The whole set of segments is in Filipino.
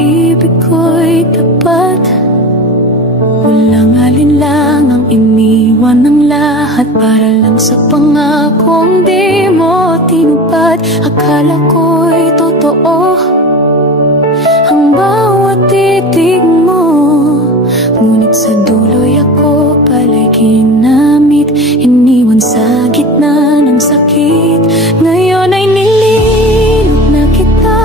pag-ibig ko'y tapat. Walang alinlangang iniwan ng lahat para lang sa pangakong di mo tinupad. Akala ko'y totoo ang bawat titig mo, ngunit sa dulo'y ako pala'y ginamit, iniwan sa gitna ng sakit. Ngayon ay nililot na kita,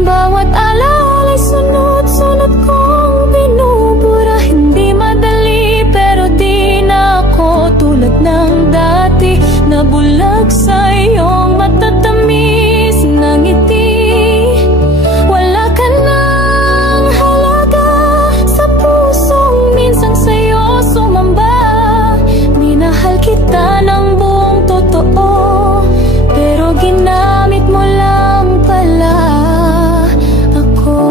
bawat alaala'y sunod-sunod kong binubura. Hindi madali pero di na ako tulad ng dati, nabulag sa iyong matatamis na ngiti. Wala ka nang halaga sa pusong minsang sa'yo sumamba. Minahal kita ng buong totoo, pero ginamit mo lang pala ako.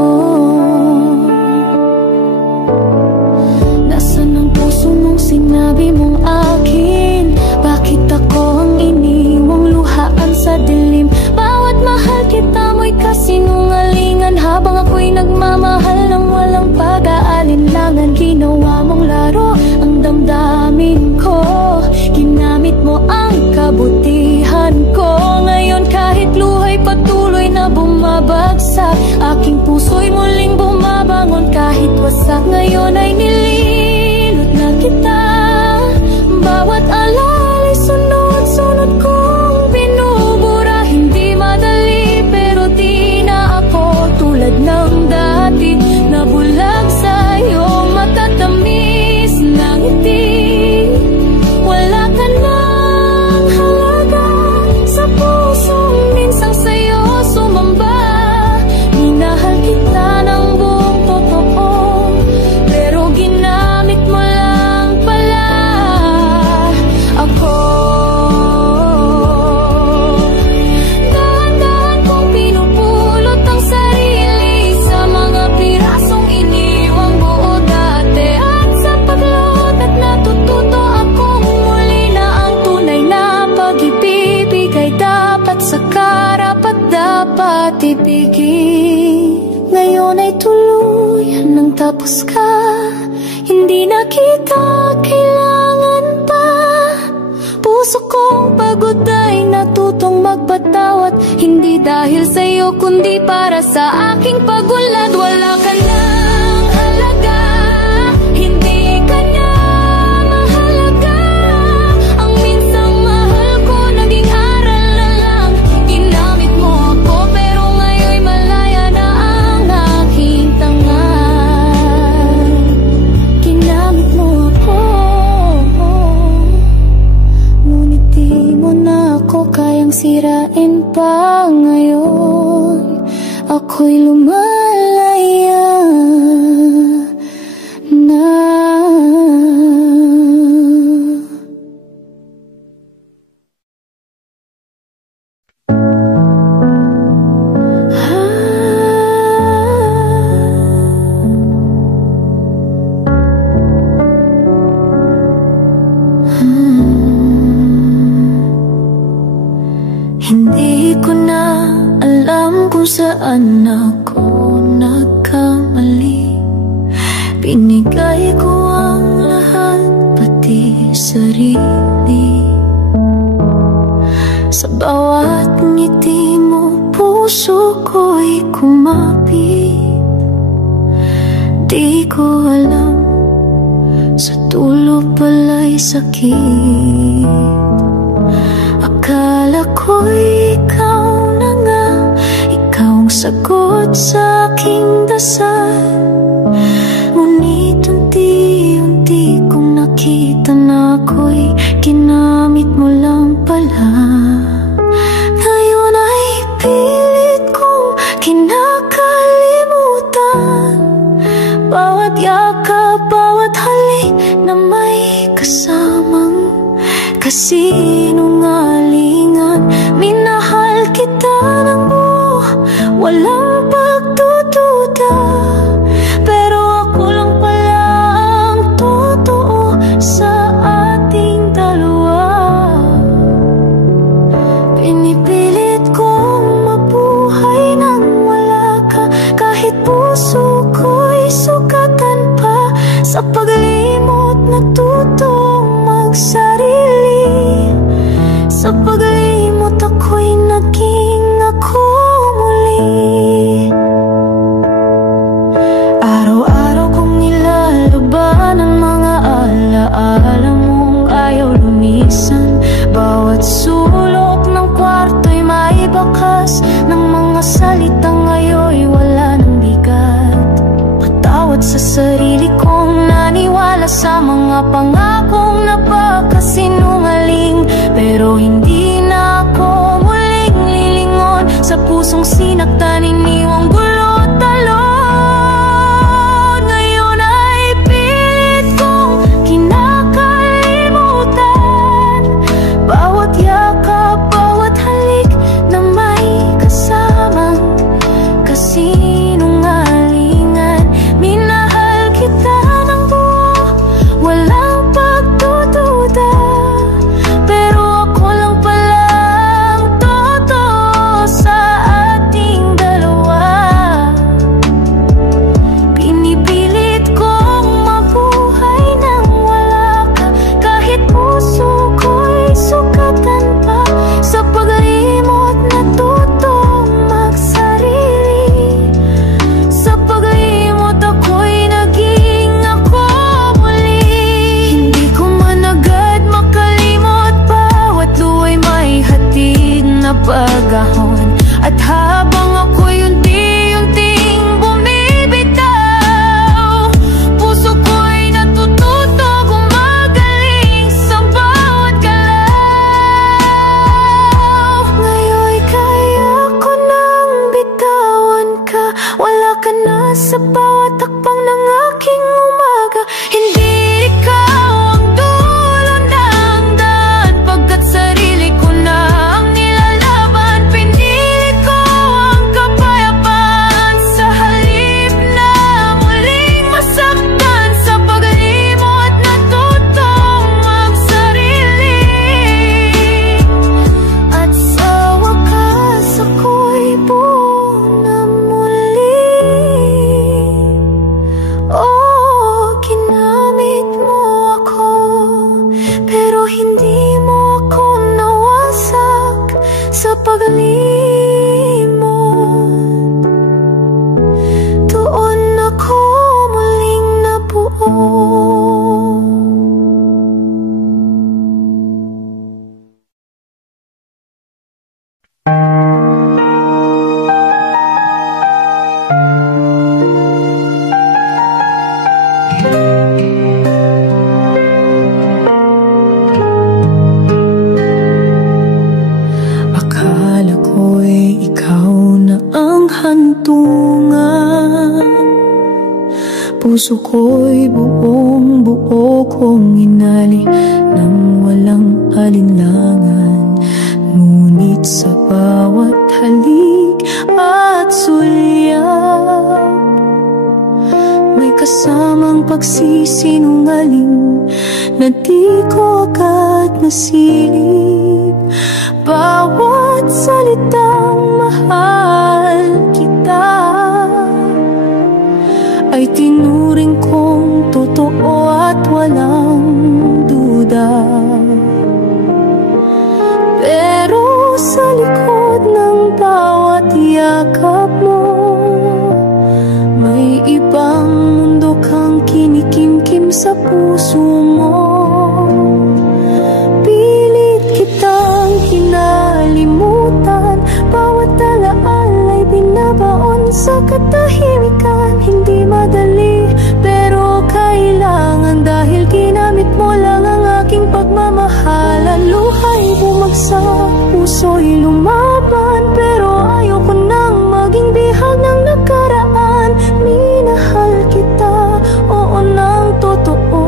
Nasaan ang puso mong sinabi mong akin? Bakit ako ang iniwang luhaan sa dilim? Bawat mahal kita mo'y kasinungalingan, habang ako'y nagmamahal ng walang pag-aalinlangan. Ginawa mong laro ang damdamin ko, ginamit mo ang kabutihan ko. Ngayon kahit luha'y patuloy na bumabagsak, aking puso'y muling bumabangon kahit wasak. Ngayon ay nililot na kita, bawat alaala'y sunod-sunod kong binubura. Hindi madali pero di na ako tulad ng dati, nabulag sa iyong matatamis na ngiti. Wala ka nang halaga sa pusong minsang sa'yo sumamba. Minahal kita ng buong totoo, pero ginamit mo lang pala ako. Dahan-dahan kong pinupulot ang sarili sa mga pirasong iniwang buo dati. At sa paglot at natututo akong muli na ang tunay na pag-ibig ay dapat sa karapat dapat ibigin. Ngayon ay tuluyan nang tapos ka, hindi na kita kailangan pa. Puso kong pagod ay natutong magpatawad, hindi dahil sa'yo kundi para sa aking pag-unlad. Wala ka nang halaga, hindi ka niya mahalaga. Ang minsang mahal ko naging aral na lang. Ginamit mo ako pero ngayon'y malaya na ang aking tanga. Ginamit mo ako, ngunit di mo na ako kayang sirain pa. Ngayon ako'y lumalaya na. Hindi ko na alam kung saan ako nagkamali. Binigay ko ang lahat, pati sarili. Sa bawat ngiti mo, puso ko'y kumapit. Di ko alam, sa dulo pala'y sakit. Akala ko'y ikaw na nga, ikaw ang sagot sa aking dasal. Ngunit unti-unti kong nakita na ako'y ginamit mo lang pala. Ngayon ay pilit kong kinakalimutan bawat yakap, bawat halik na may kasamang kasinungalingan. Minahal kita ng buo, walang pagtutuda, pero ako lang pala ang totoo sa ating dalawa. Pinipilit kong mabuhay nang wala ka, kahit po sa sarili kong naniwala sa mga pangakong napakasinungaling. Pero hindi na ako muling lilingon sa pusong sinaktan, iniwang gulot talon. Ngayon ay pilit kong kinakalimutan bawat yakap, bawat halik na may kasamang kasinungalingan. Minahal kita ng buo, walang pagdududa, pero ako lang palang totoo sa ating dalawa. Pinipilit kong mabuhay nang wala ka, kahit puso ko'y sugatan pa. Sa paglimot natutong magsarili, sa paglimot ako'y naging ako muli. Hindi ko man agad makalimot, bawat luwa'y may hatid na pag-ahon. At habang ako'y unti-unting bumibitaw, puso ko'y natututo gumagaling sa bawat galaw. Ngayon'y kaya ko nang bitawan ka, wala ka na sa bawat takpang ng aking umaga. Hindi ikaw ang dulo ng daan, pagkat sarili ko na ang nilalaban. Pinili ko ang kapayapaan sa halip na muling masaktan. Sa paglimot natutong magsarili, at sa wakas ako'y buo na muli. Oh, ginamit mo ako, pero hindi mo ako nawasak sa paglimot. Doon ako muling nabuo. Akala ko'y ikaw na ang hantungan, puso ko'y buong buo kong inali nang walang alinlangan. Ngunit sa bawat halik at sulyap, may kasamang pagsisinungaling na di ko agad nasilip. Bawat salitang mahal kita ay tinuring kong totoo at walang duda. Pero sa likod ng bawat yakap mo, may ibang mundo kang kinikimkim sa puso mo. Pilit kitang kinalimutan, bawat alaala'y binabaon sa katahimikan. Hindi madali, pero kailangan, dahil ginamit mo lang ang aking pagmamahalan. Luha'y bumagsak, puso'y lumaban, pero ayoko nang maging bihag ng nakaraan. Minahal kita, oo nang totoo,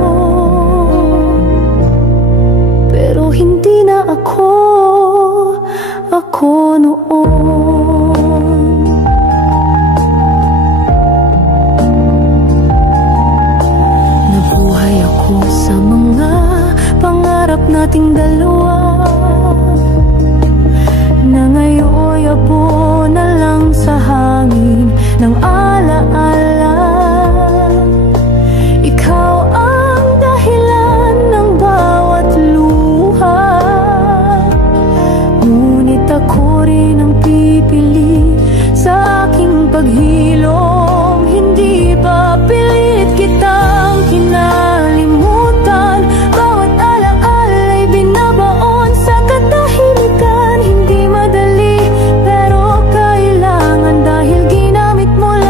pero hindi na ako noon. Nabuhay ako sa mga pangarap nating dalawa, na ngayon'y abo na lang sa hangin ng alaala. Ikaw ang dahilan ng bawat luha, ngunit ako rin ang pipili sa aking paghilom. Hindi ba pilit kitang kinalimutan, bawat alaala'y binabaon sa katahimikan. Hindi madali, pero kailangan, dahil ginamit mo lang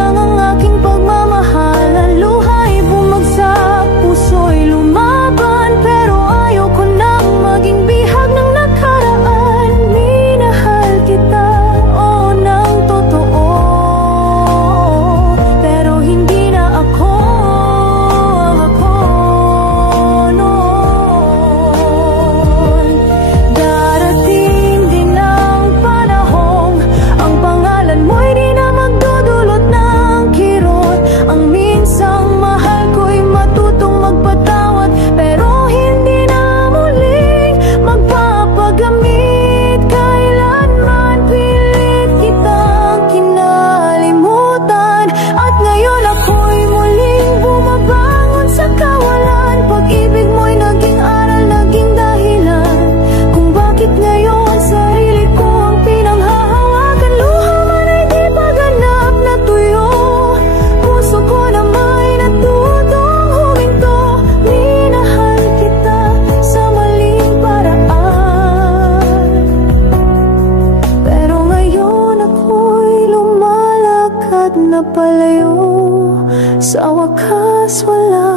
sa wakas wala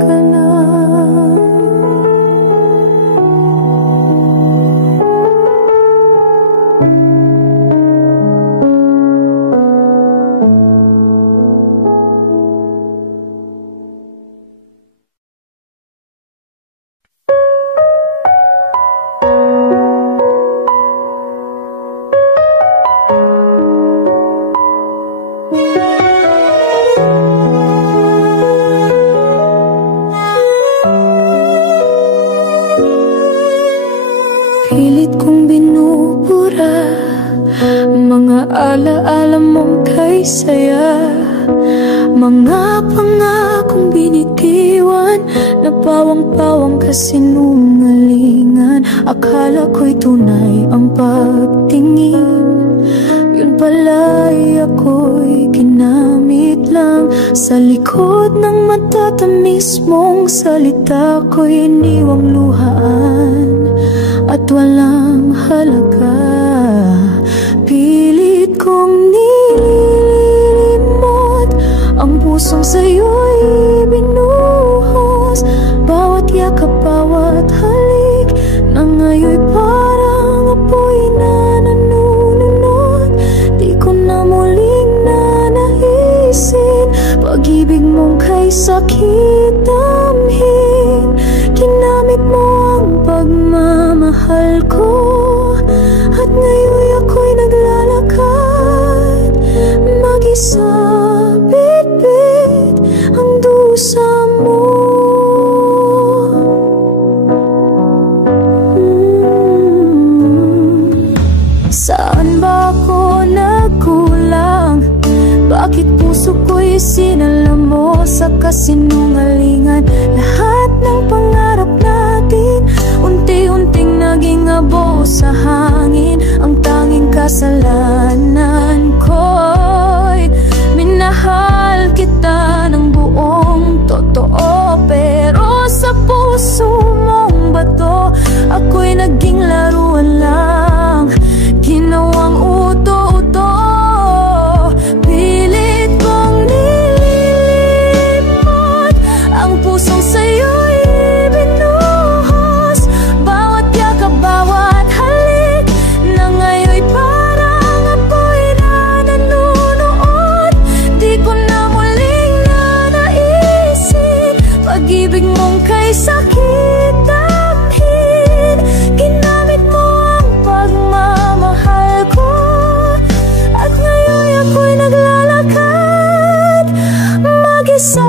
ka na. Pilit kong binubura mga alaala mong kay saya, mga pangakong binitiwan na pawang-pawang kasinungalingan. Akala ko'y tunay ang pagtingin, yun pala'y ako'y ginamit lang. Sa likod ng matatamis mong salita ko'y iniwang luhaan at walang halaga. Pilit kong nililimot ang pusong sa'yo'y binuhos. Bawat yakap, bawat halik na ngayon'y parang apoy na nanununod. Di ko na muling nanaisin pag-ibig mong kay sakit damhin. Ginamit mo ang pagmamahal ko at ngayon ako'y naglalakad mag-isa, bit-bit ang dusa mo. Saan ba ako nagkulang? Bakit puso ko'y sinalam mo sa kasinungalingan? Lahat ng pangarap natin unti-unting naging abo sa hangin. Ang tanging kasalanan ko'y minahal kita ng buong totoo, pero sa puso mong bato ako'y naging laruan lang, ginawang uto-uto. Pilit kong nililimot ang pusong sa'yo'y binuhos. Bawat yakap, bawat halik na ngayon'y parang apoy na nanunuot. Di ko na muling nanaisin pag-ibig mong kay sakit damhin. Ginamit mo ang pagmamahal ko at ngayon ako'y naglalakad mag-isa,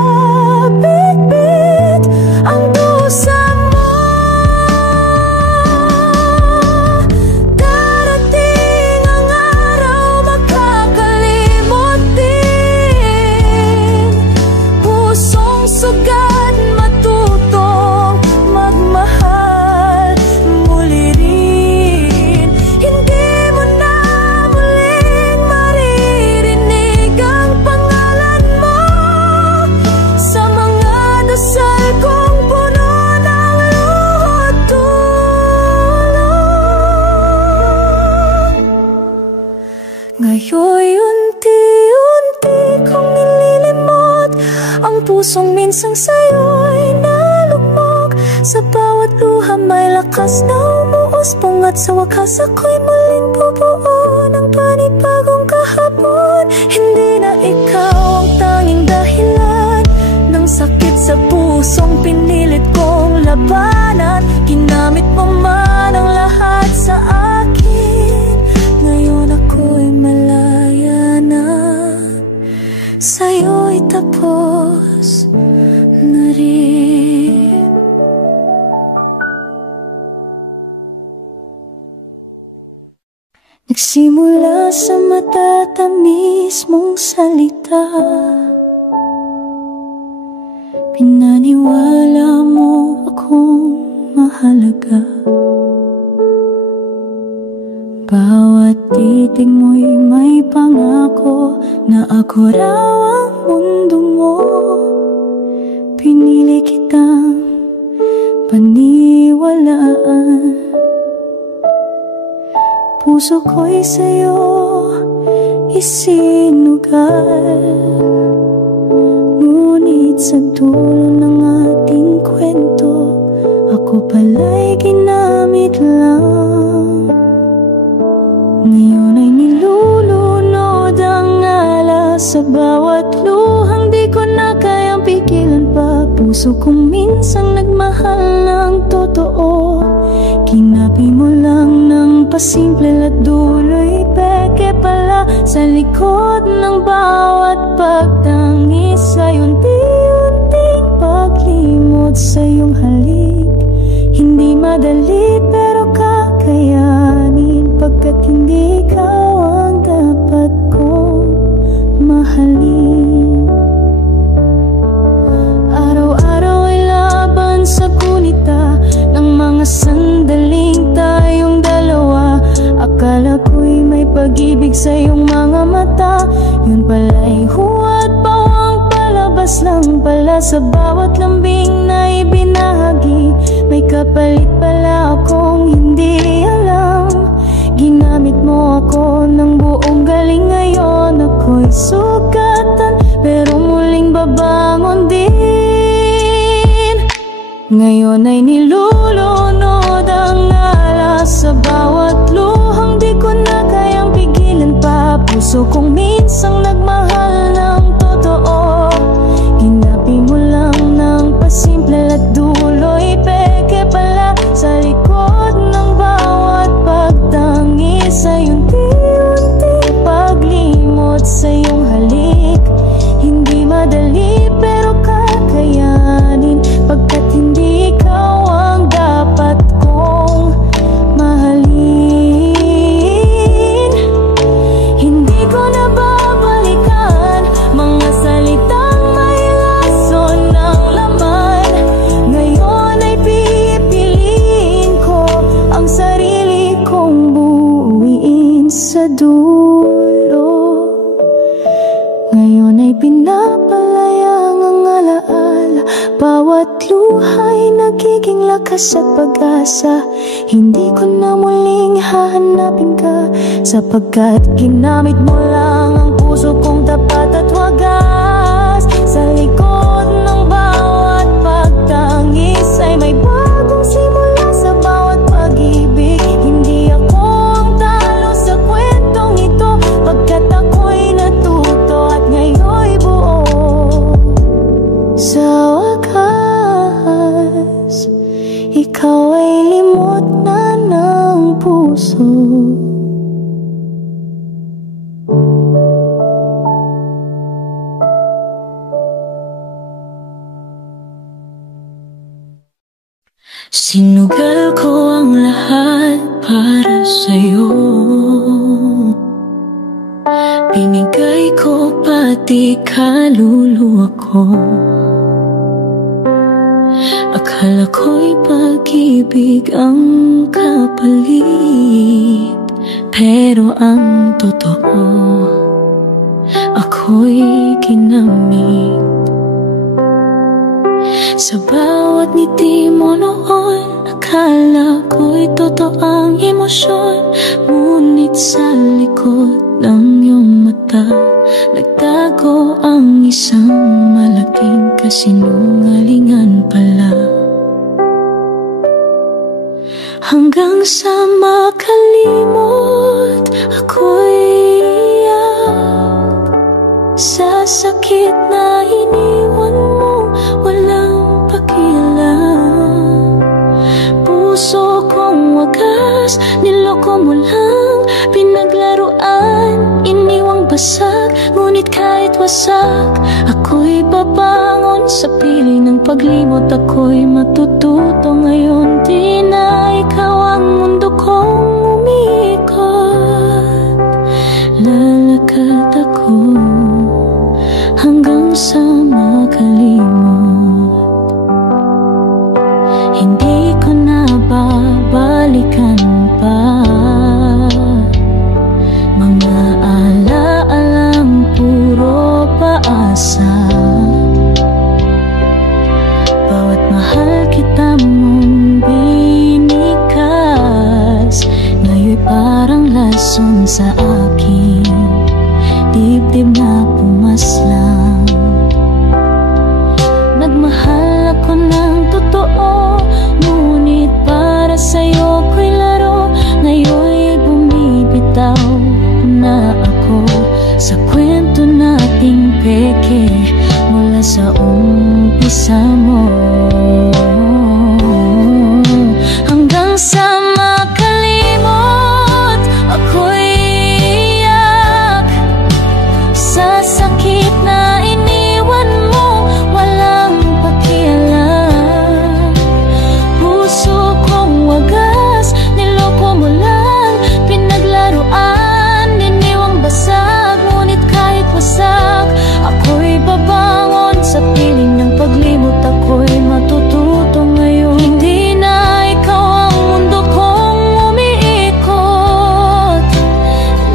bit-bit ang dusa mo. Darating ang araw makakalimot din, pusong sugat matutong magmahal muli rin. Hindi mo na muling maririnig ang pangalan mo sa mga dasal kong puno ng luhod tulong. Ngayon'y unti-unti kong nililimot ang pusong minsang sa'yo'y nalugmok. Sa bawat luha may lakas na umuusbong at sa wakas ako'y muling bubuo ng panibagong kahapon. Hindi na ikaw ang tanging dahilan ng sakit sa pusong pinilit kong labanan. Ginamit mo man ang lahat sa akin, ngayon ako'y malaya na, sa'yo'y tapos na rin. Nagsimula sa matatamis mong salita, pinaniwala mo akong mahalaga. Bawat titig mo'y may pangako na ako raw ang mundo mo. Pinili kitang paniwalaan, puso ko'y sa'yo isinugal. ako pala'y ginamit lang. Ngayon ay nilulunod ang alas sa bawat luhang di ko na kayang pigilan pa. Puso kong minsan nagmahal ng totoo. Kinapi mo lang ng pasimple at dulo'y peke pala. Sa likod ng bawat pagtangis ay unti-unting paglimot sa iyong halik. Hindi madali pero kakayanin, pagkat hindi ikaw ang dapat kong mahalin. Araw-araw ay laban sa kunita ng mga sandaling tayong dalawa. Akala ko'y may pag-ibig sa iyong mga mata, yun pala'y huwad bawang palabas lang pala. Sa bawat lambing na ibinahagi, may kapalit pala akong hindi alam. Ginamit mo ako ng buong galing, ngayon ako'y sugatan pero muling babangon din. Ngayon ay nilulunod ang alas sa bawat luhang di ko na kayang pigilan pa. Puso kong minsang nagmahal ng totoo. Hinapi mo lang ng pasimple at dulo'y peke pala. Sa likod ng bawat pagtangis ay unti-unting paglimot sa iyong halik. Hindi madali pero kakayanin, pagkat hindi ikaw ang dapat kong mahalin. Hindi ko na babalikan mga salitang may lason ng laman. Ngayon ay pipiliin ko ang sarili kong buuin sa dulo. Ngayon ay pinapalayang ang alaala, bawat luha'y nagiging lakas at pag-asa. Hindi ko na muling hahanapin ka, sapagkat ginamit mo lang ang puso kong tapat at wagas. Sa likod ng bawat pagtangis ay may bagong simula sa bawat pag-ibig. Hindi ako ang talo sa kwentong ito, pagkat ako'y natuto at ngayon'y buo. Sa wakas, ikaw ay limot na ng puso. Sinugal ko ang lahat para sa'yo. Binigay ko pati kaluluwa ko. Akala ko'y pag-ibig ang kapalit, pero ang totoo, ako'y ginamit. Sa bawat ngiti mo noon, akala ko'y totoo ang emosyon. Ngunit sa likod ng iyong mata, nagtago ang isang malaking kasinungalingan pala. Hanggang sa makalimot, ako'y iyak sa sakit na iniwan mo, walang pakialam. Puso kong wagas, niloko mo lang, pinaglaruan, iniwang basag. Ngunit kahit wasak, ako'y babangon sa piling ng paglimot. Ako'y matututo ngayon, di na ikaw ang mundo kong umikot. Lalakad ako hanggang sa makalimot. Hindi ko na babalikan pa mga alaalang puro paasa. Bawat mahal kita mong binikas, ngayon'y parang lason sa akin, dibdib na pumaslang. Nagmahal ako ng totoo, ngunit peke mula sa umpisa mo, hanggang sa makalimot ako'y iyak sa sakit na iniwan mo, walang pakialam. Puso kong wagas, niloko mo lang, pinaglaruan, iniwang basag. Ngunit kahit wasak, ako'y babangon sa piling ng paglimot. Ako'y matututo ngayon, hindi na ikaw ang mundo kong umiikot.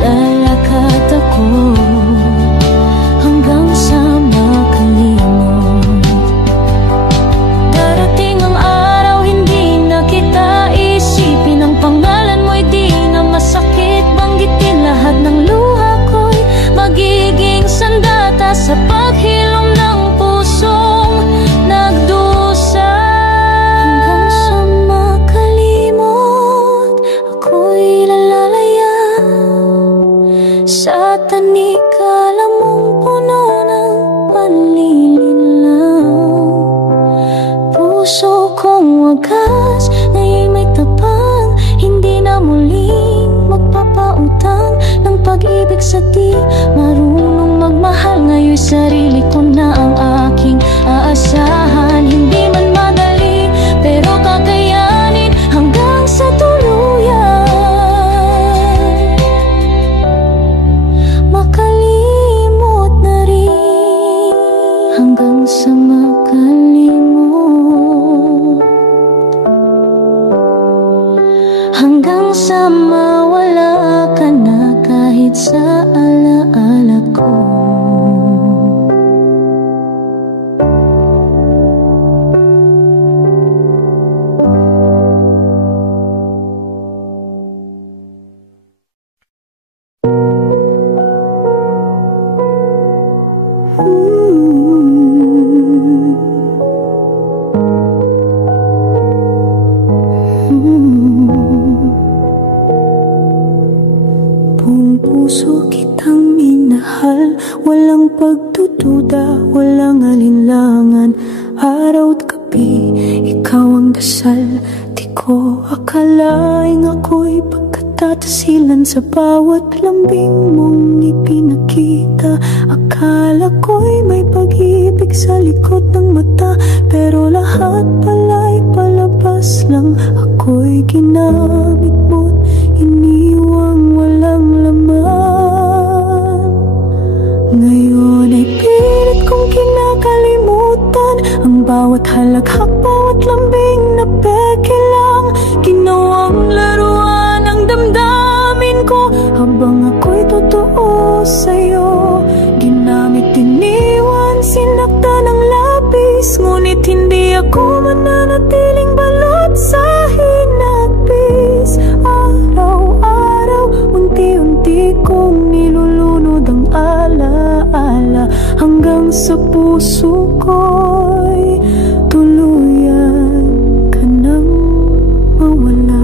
Lalakad ako hanggang sa makalimot. Darating ang araw, hindi na kita isipin. Ang pangalan mo'y di na masakit banggitin. Lahat ng luha ko'y magiging sandata sa paghilom ng pusong nagdusa. Hanggang sa makalimot ako'y lalalaya sa tanikala mong puno ng panlilinlang. Puso kong wagas, ngayon'y may tapang, hindi na muling magpapautang ng pag-ibig sa di marunong magmahal. Ngayon'y sarili ko na ang aking aasahan. Hindi man madali, pero kakayanin hanggang sa tuluyan. Makalimot na rin hanggang sa makalimot, hanggang sa mawala ka na kahit sa alaala ko. Buong puso kitang minahal, walang pagdududa, walang alinlangan. Araw at gabi, ikaw ang dasal. Di ko akalaing ako'y pagkatatasilan sa bawat lambing mong ipinakita. Akala ko'y may pag-ibig sa likod ng mata, pero lahat pala'y palabas lang. Ako'y ginamit mo't iniwang walang laman. Ngayon ay pilit kong kinakalimutan ang bawat halakhak, bawat lambing na peke lang. Ginawang laruan ang damdamin ko habang ako'y totoo sa'yo. Ginamit, iniwan, sinakta ng labis, ngunit hindi ako mananatiling balot sa hinagpis. Araw-araw, unti-unti kong nilulunod ang alaala, hanggang sa puso ko'y tuluyan ka nang mawala.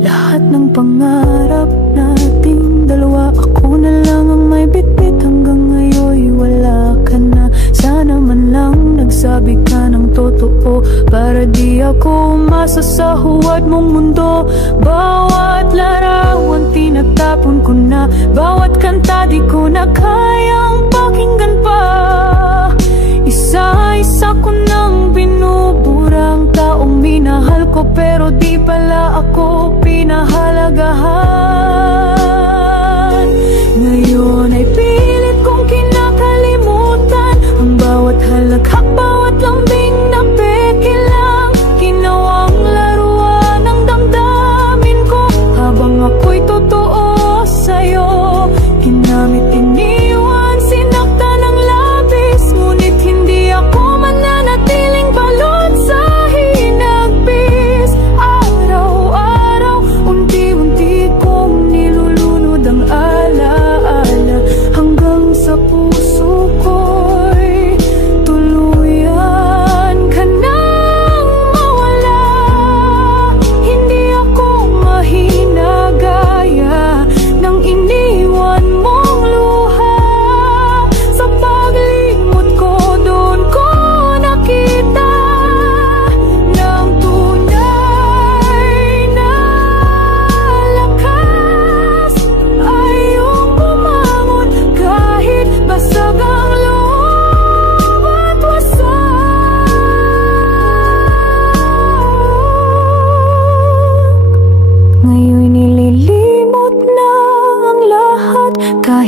Lahat ng pangarap nating dalawa, ako na lang ang may bitbit. Hanggang ngayon'y wala ka na. Sana man lang nagsabi ka ng totoo, para di ako umasa sa huwad mong mundo. Bawat larawan tinatapon ko na, bawat kanta di ko na kayang pakinggan pa. Isa-isa ko nang binuburang taong minahal ko, pero di pala ako pinahalagahan. Ngayon ay pilit kong kinakalimutan ang bawat halakhak, bawat lambing na peke lang. Ginawang laruan ang damdamin ko habang ako'y totoo sa'yo. Ginamit, iniwan, sinakta ng labis, ngunit hindi ako mananatiling balot sa hinagpis. Araw-araw, unti-unti ko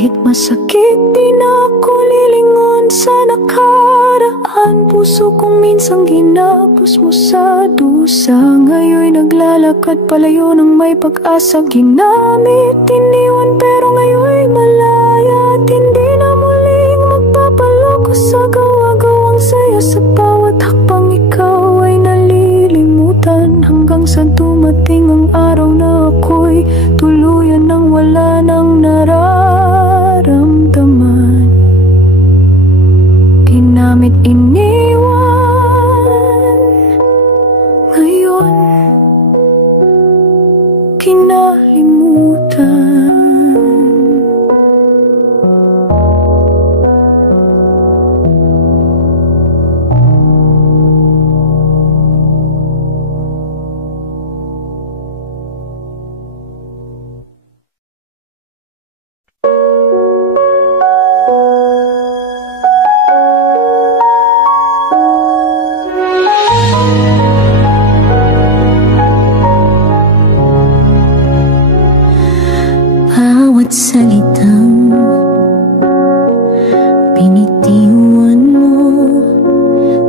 Kahit masakit, di na ako lilingon sa nakaraan. Puso kong minsang ginapos mo sa dusa. Ngayon'y naglalakad palayo ng may pag-asa. Ginamit, iniwan, pero ngayon'y malaya. At hindi na muling magpapaloko sa gawa-gawang saya. Sa bawat hakbang ikaw ay nalilimutan, hanggang sa dumating ang araw na ako'y tuluyan nang wala nang nararamdaman. Ginamit, iniwan, ngayon kinalimutan. Salitang binitiwan mo,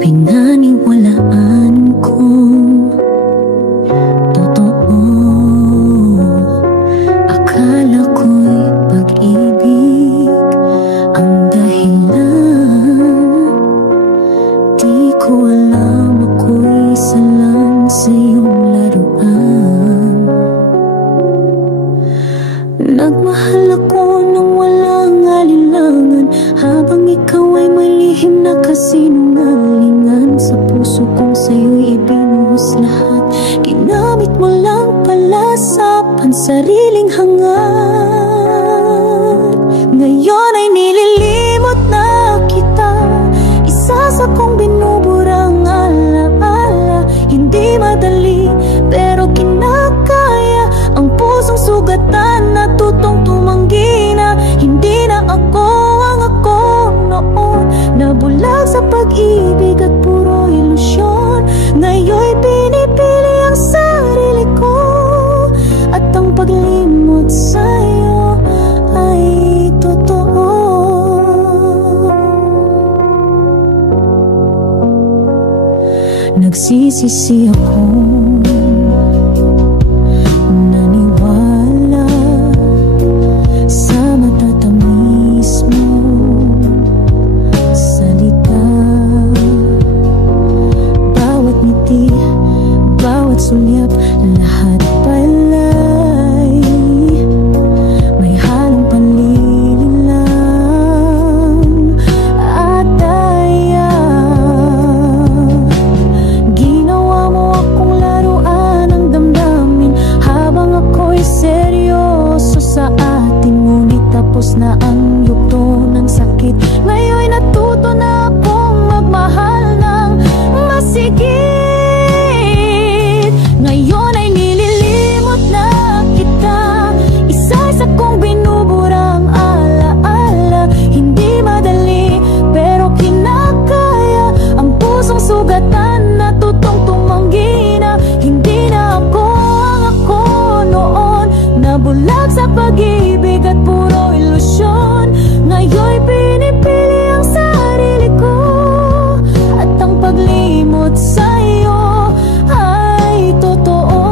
pinaniwalaan kong totoo. Akala ko'y pag-ibig ang dahilan. Di ko alam ako'y isa lang sa iyong laruan. Nagmahal ako nang walang alinlangan, habang ikaw ay may lihim na kasinungalingan. Sa puso kong sa'yo'y ibinuhos lahat. Ginamit mo lang pala sa pansariling hangat. Ngayon ay nililimot na kita, isa sa kong binuburang alaala. Hindi madali pero kinakaya, ang pusong sugatan na tutong tumanggi na. Hindi na ako ang ako noon, nabulag sa pag-ibig at puro ilusyon. Ngayon'y pinipili ang sarili ko, at ang paglimot sa'yo ay totoo. Nagsisisi ako sulyap, lahat pala'y may halong panlilin lang at daya. Ginawa mo akong laruan ng damdamin, habang ako'y seryoso sa atin. Ngunit tapos na ang yugto ng sakit. Ngayon'y natuto na akong magmahal ng masigit. Ngayon ay nililimot na kita, isa sa kong binuburang alaala. Hindi madali pero kinakaya, ang pusong sugatan na tutong tumanggi na. Hindi na ako ang ako noon, nabulag sa pag-ibig at puro ilusyon. Ngayon'y pinipili ang sarili ko, at ang paglimot sa'yo ay totoo.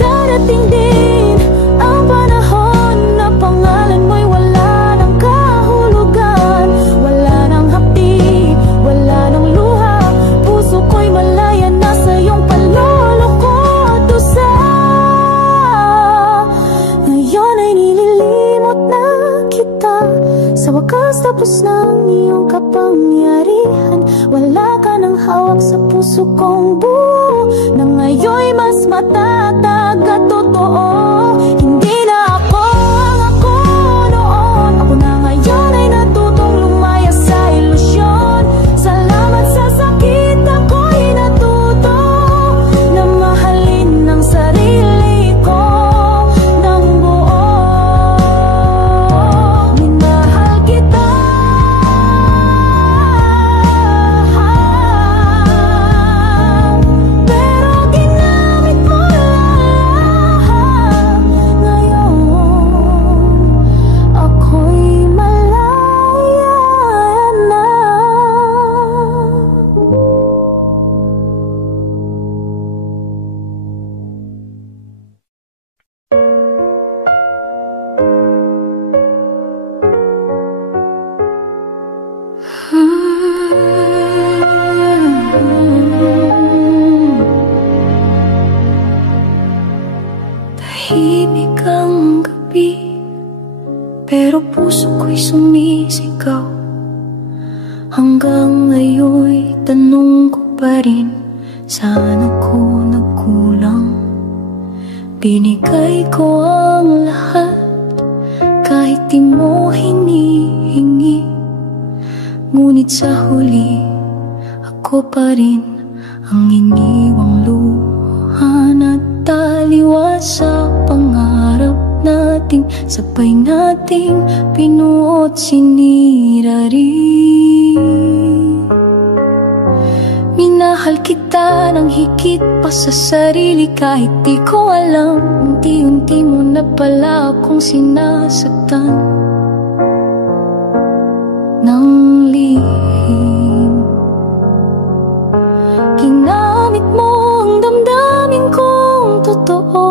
Darating din ang panahon na pangalan mo'y wala ng kahulugan. Wala ng hapdi, wala ng luha, puso ko'y malaya na sa iyong panloloko at dusa. Ngayon ay nililimot na kita, sa wakas tapos ng iyong kapangyarihan. Wala ka nang hawak sa puso kong buo, na ngayon'y mas matatag at totoo. Hindi na ako ang ako noon, ako na ngayon ay natutong lumaya sa ilusyon. Salamat sa sakit, ako'y natuto na mahalin ang sarili ko ng buo. Minahal kita, pero ginamit mo tahimik ang gabi, pero puso ko'y sumisigaw. Hanggang ngayon'y tanong ko pa rin, saan ako nagkulang? Binigay ko ang lahat, kahit di mo hinihingi. Ngunit sa huli, ako pa rin ang iniwang luha na taliwas sa pangarap nating sabay nating pinuot sinira rin. Minahal kita ng higit pa sa sarili kahit di ko alam. Unti-unti mo na pala akong sinasaktan ng lihim. Ginamit mo ang damdamin kong totoo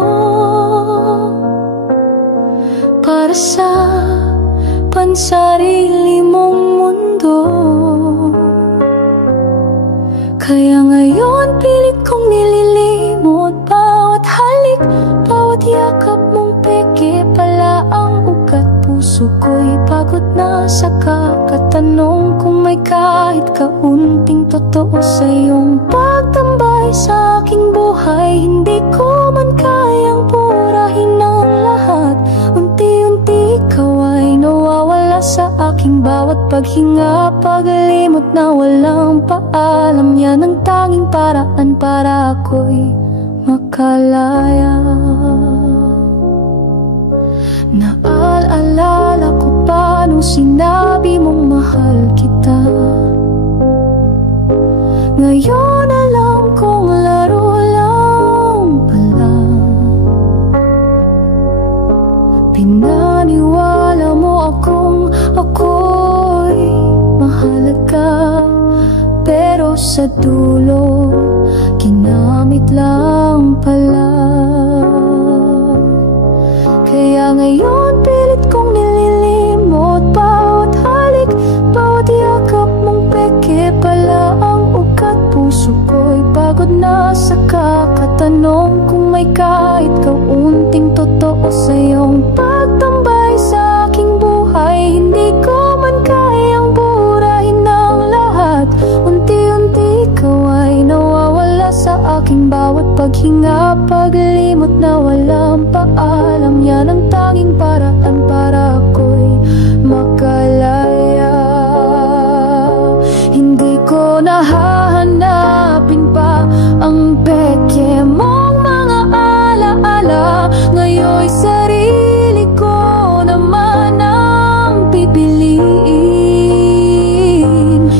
para sa pansarili mong mundo. Kaya ngayon pilit kong nililimot bawat halik, bawat yakap mong peke pala ang ugat. Puso ko'y pagod na sa kakatanong kung may kahit kaunting totoo sa iyong pagtambay sa aking buhay. Hindi ko man kayang purahin ang lahat. Unti-unti ikaw ay nawawala sa aking bawat paghinga, paglimot na walang paalam. Yan ang tanging paraan para ako'y makalaya. Naalala ko pa nung sinabi mong mahal kita. Ngayon alam kong laro lang pala. Pinaniwala mo ako'y mahalaga, pero sa dulo ginamit lang pala. Kaya ngayon pilit kong nililimot bawat halik, bawat yakap mong peke pala ang ugat. Puso ko'y pagod na sa kakatanong kung may kahit kaunting totoo sa iyong pagtambay sa aking buhay. Hindi ko man kayang burahin ang lahat. Unti-unti ikaw ay nawawala sa aking bawat paghinga, paglimot na walang paalam. Yan ang tanging paraan para ako'y makalaya. Hindi ko nahahanapin pa ang peke mong mga alaala. Ngayon'y sarili ko naman ang pipiliin.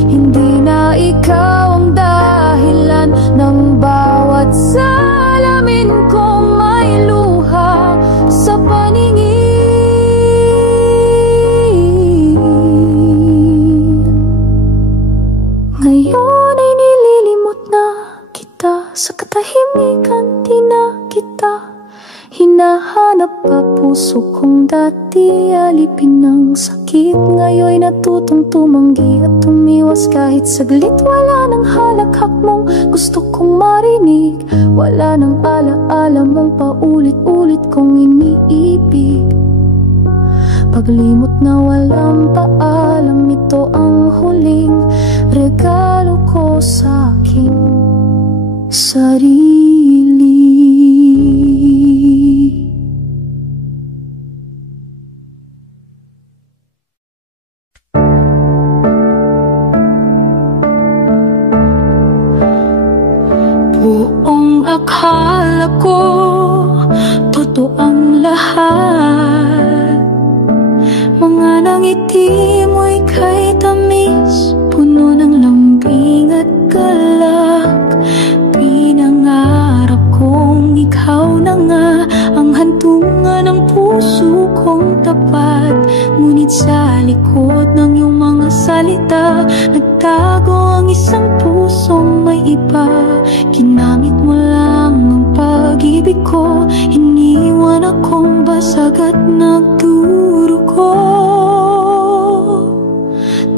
Hindi na ikaw ang dahilan ng bawat salamin kong may luha sa paningin. Ngayon ay nililimot na kita sa katahimikan, di na kita hinahanap pa. Puso kong dati alipin ng sakit, ngayon'y natutong tumanggi at tumiwas kahit saglit. Wala nang halakhak mong gusto kong marinig, wala nang alaala mong paulit-ulit kong iniibig. Paglimot na walang paalam, ito ang huling regalo ko sa aking sarili. Buong akala ko totoo ang lahat. Mga nangiti mo'y kay tamis, puno ng lambing at galak. Pinangarap kong ikaw na nga ang hantungan ng puso kong tapat. Ngunit sa likod ng iyong mga salita, nagtago ang isang pusong may iba. Ginamit mo lang ang pag-ibig ko, iniwan akong basag at nagdurugo.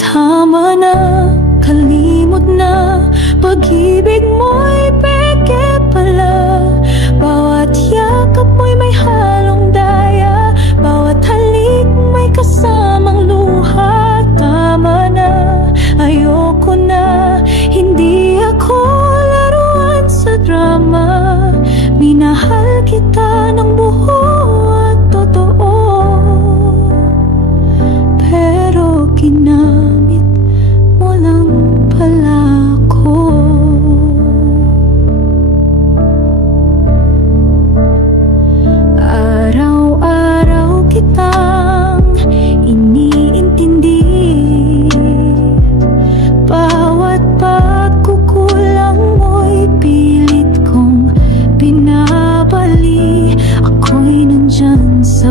Tama na, kalimot na, pag-ibig mo'y peke pala. Bawat yakap mo'y may hal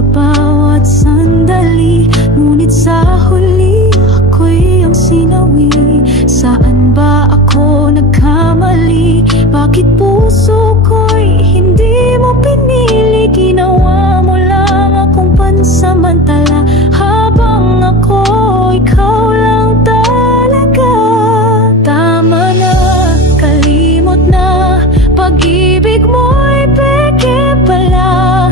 sa bawat sandali. Ngunit sa huli, ako'y ang sinawi. Saan ba ako nagkamali? Bakit puso ko'y hindi mo pinili? Ginawa mo lang akong pansamantala, habang ako, ikaw lang talaga. Tama na, kalimot na, pag-ibig mo'y peke pala.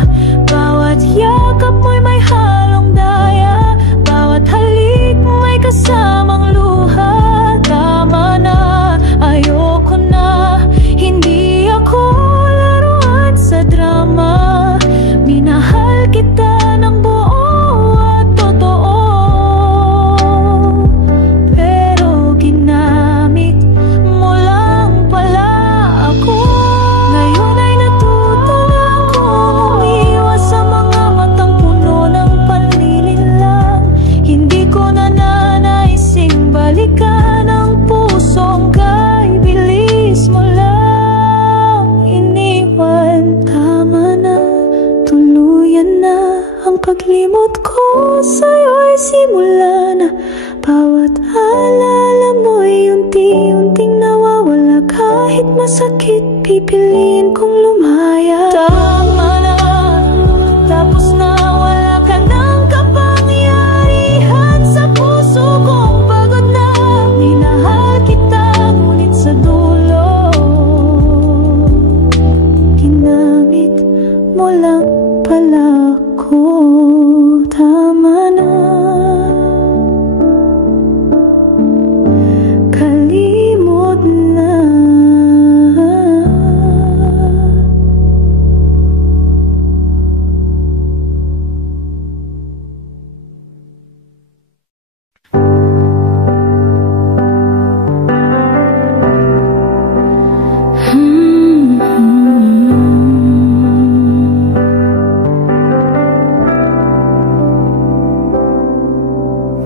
Bawat yakap mo'y may halong daya, bawat halik may kasamang luha. Tama na, ayoko na, hindi ako laruan sa drama. Minahal kita ng buo at totoo, pero ginamit mo lang pala ako. Ngayon ay natuto akong umiwas sa mga matang puno ng panlilinlang. Hindi ko na nanaising balikan ang pusong kay bilis mo lang iniwan. Tama na, tuluyan na ang paglimot ko sa'yo'y simula na. Bawat alala mo'y unti-unting nawawala. Kahit masakit, pipiliin kong lumaya. Tama na, tapos na, wala ka ng kapangyarihan sa puso kong pagod na. Minahal kita, ngunit sa dulo, ginamit mo lang pala ako. Tama na, kalimot na.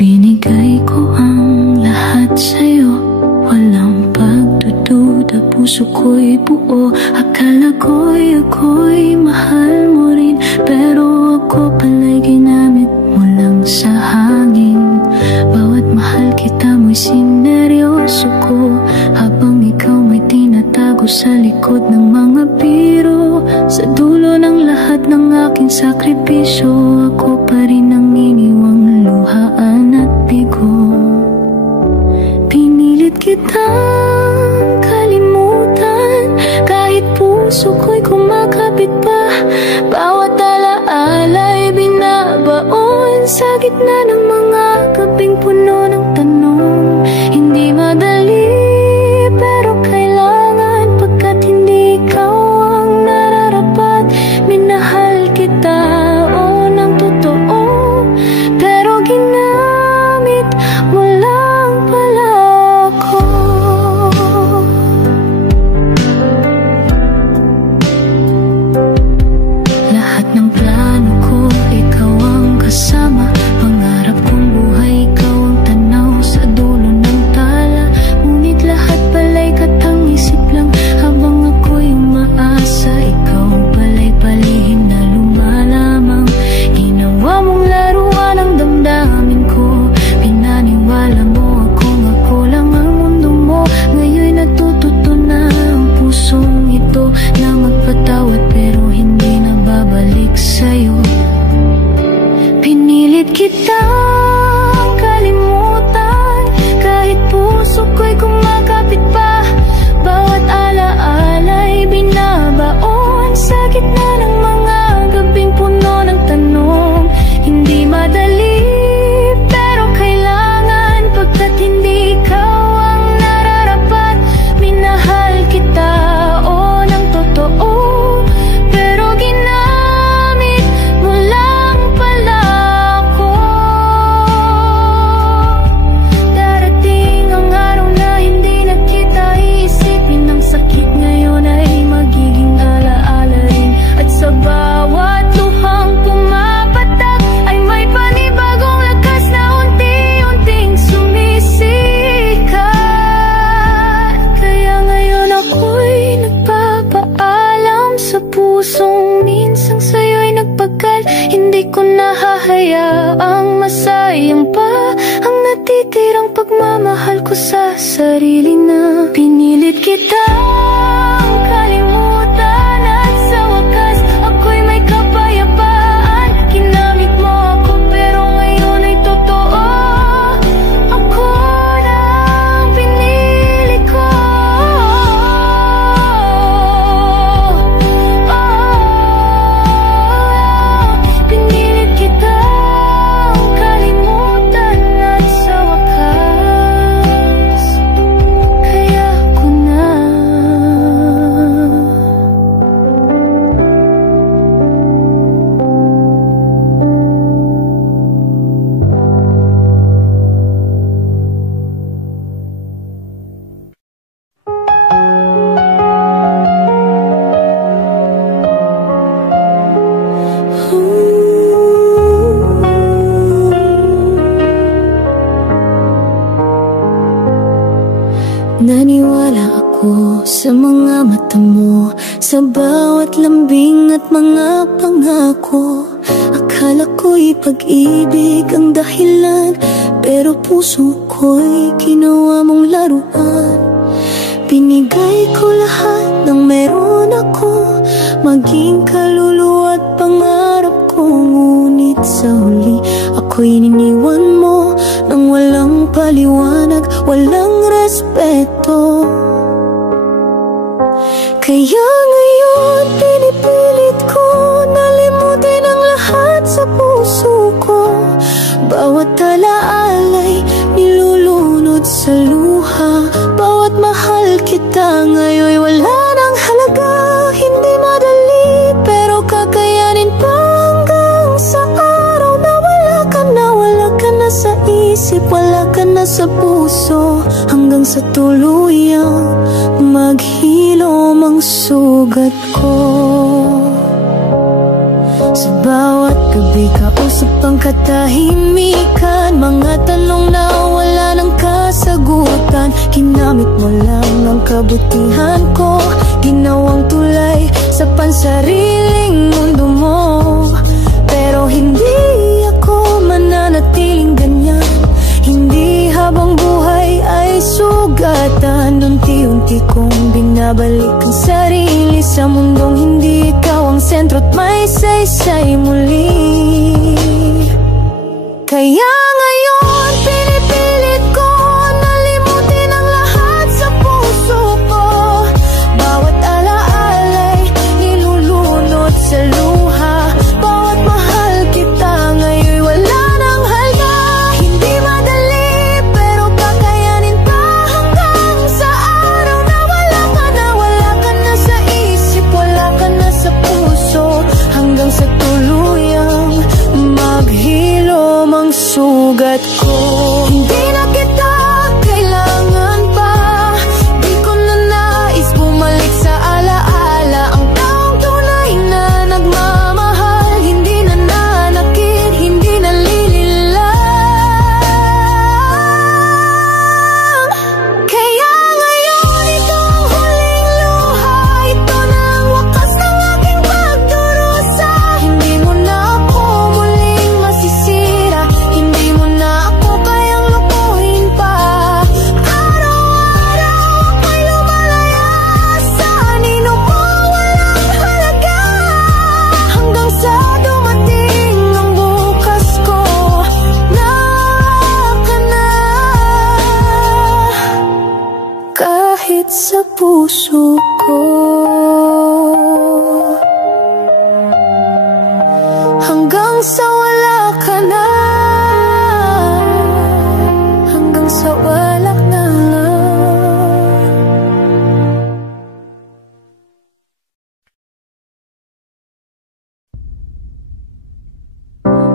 Binigay ko ang lahat sa'yo, walang pagdududa, puso ko'y buo. Akala ko'y ako'y mahal mo rin, pero ako pala'y ginamit mo lang sa hangin. Bawat mahal kita mo'y sineryoso ko, habang ikaw may tinatago sa likod ng mga biro. Sa dulo ng lahat ng aking sakripisyo, ako pa rin ang iniwang luhaan at bigo. Pinilit kitang kalimutan, kahit puso ko'y kumakapit pa. Bawat alaala'y binabaon sa gitna ng mga gabing puno ng tanong. Hindi madali, pero kailangan, pagkat hindi ikaw ang nararapat. Minahal kita, ng totoo, pero ginamit mo lang pala ako. Lahat ng plano ko, ikaw ang kasama. Pangarap hayaang masayang pa ang natitirang pagmamahal ko sa sarili na pinilit kitang kalimutan at sa wakas ako'y may kapayapaan. Ginamit mo ako pero ngayon ay totoo, ako na ang pinili ko. Pinilit kitang kalimutan at sa wakas kaya ko na. Naniwala ako sa mga mata mo, sa bawat lambing at mga pangako. Akala ko'y pag-ibig ang dahilan, pero puso ko'y ginawa mong laruan. Binigay ko lahat ng meron ako, maging kaluluwa at pangarap ko. Ngunit sa huli, ako'y niniwan mo nang walang paliwanag, walang respeto. Kaya ngayon pinipilit ko na limutin ang lahat sa puso ko. Bawat alaalay nilulunod sa luha, bawat mahal kita ngayon wala nang halaga. Hindi madali pero kakayanin pa hanggang sa araw na wala ka na. Wala ka na sa isip, wala ka na sa puso, hanggang sa tuluyang maghilom ang sugat ko. Sa bawat gabi kausap ang katahimikan, mga tanong na wala ng kasagutan. Ginamit mo lang ang kabutihan ko, ginawang tulay sa pansariling mundo mo. Pero hindi ako mananatiling ganyan, hindi habang buhay ay sugatan. Unti-unti kong binabalik ang sarili sa mundong hindi ikaw ang sentro at may saysay muli. Kaya ngayon pinipilit ko na limutin ang lahat sa puso ko. Bawat alaalay nilulunod sa luha, bawat mahal kita ngayon wala nang halga. Hindi madali pero kakayanin pa hanggang sa araw na wala ka na. Wala ka na sa isip, wala ka na sa puso, hanggang sa tuluyang maghilom ang sugat ko. Hindi na kita kailangan pa, di ko na nais bumalik sa alaala. Ang taong tunay na nagmamahal, hindi na nanakit, hindi na lililang. Kaya ngayon ito ang huling luha, ito na ang wakas ng aking pagdurusa. Hindi mo na ako muling masisira, hindi mo na ako kayang lukuhin pa. Araw-araw ako'y lumalaya sa anino mo walang halaga, hanggang sa dumating ang bukas ko na ka na. Kahit sa puso ko, hanggang sa wala ka na, hanggang sa wala ka na.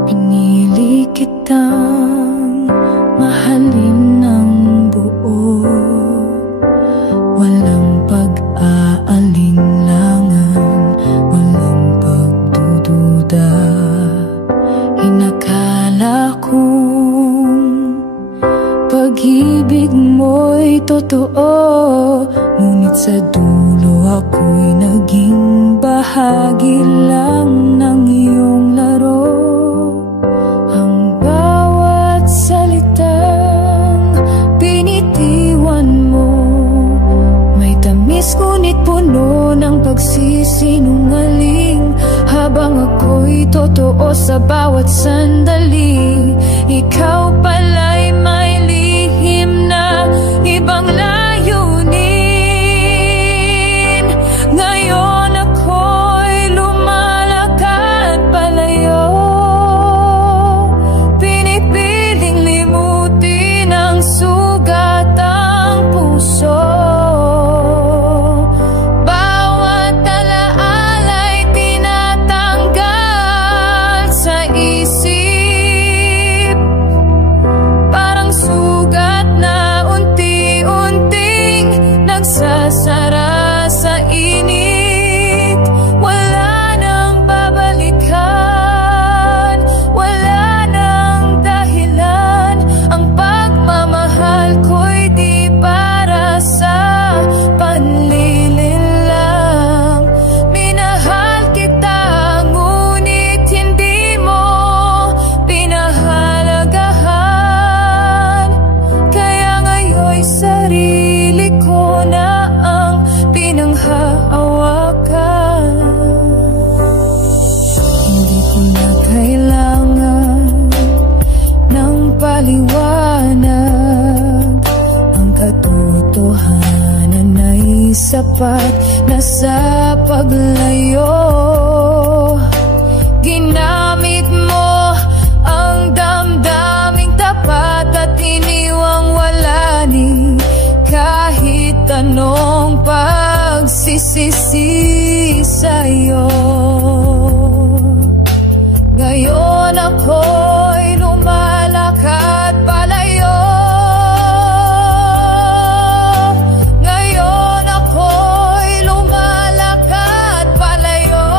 Pinili kitang mahalin ng buo, walang pag-aalinlangan, walang pagdududa. Inakala kong pag-ibig mo'y totoo, ngunit sa dulo ako'y naging bahagi lang ng iyong laro. bang ako'y totoo sa bawat sandali? Ikaw pala'y may lihim na ibang layunin. Ngayon ako'y lumalakad palayo, pinipiling limutin ang sugat ang puso. Bawat alaala'y tinatanggal sa isip, parang sugat na unti-unting nagsasara sa init. Wala nang babalikan, wala nang dahilan. Ang pagmamahal ko'y di para sa panlilin lang. Minahal kita ngunit hindi mo pinahalagahan. Kaya ngayon'y sarili ko na ang pinanghahawakan. Hindi ko na kailangan ng paliwanag. Ang katotohanan ay sapat na sa paglayo. Ginamit mo ang damdaming tapat at iniwang wala ni kahit anong pagsisisi sa'yo. Ngayon ako'y lumalakad palayo. Ngayon ako'y lumalakad palayo,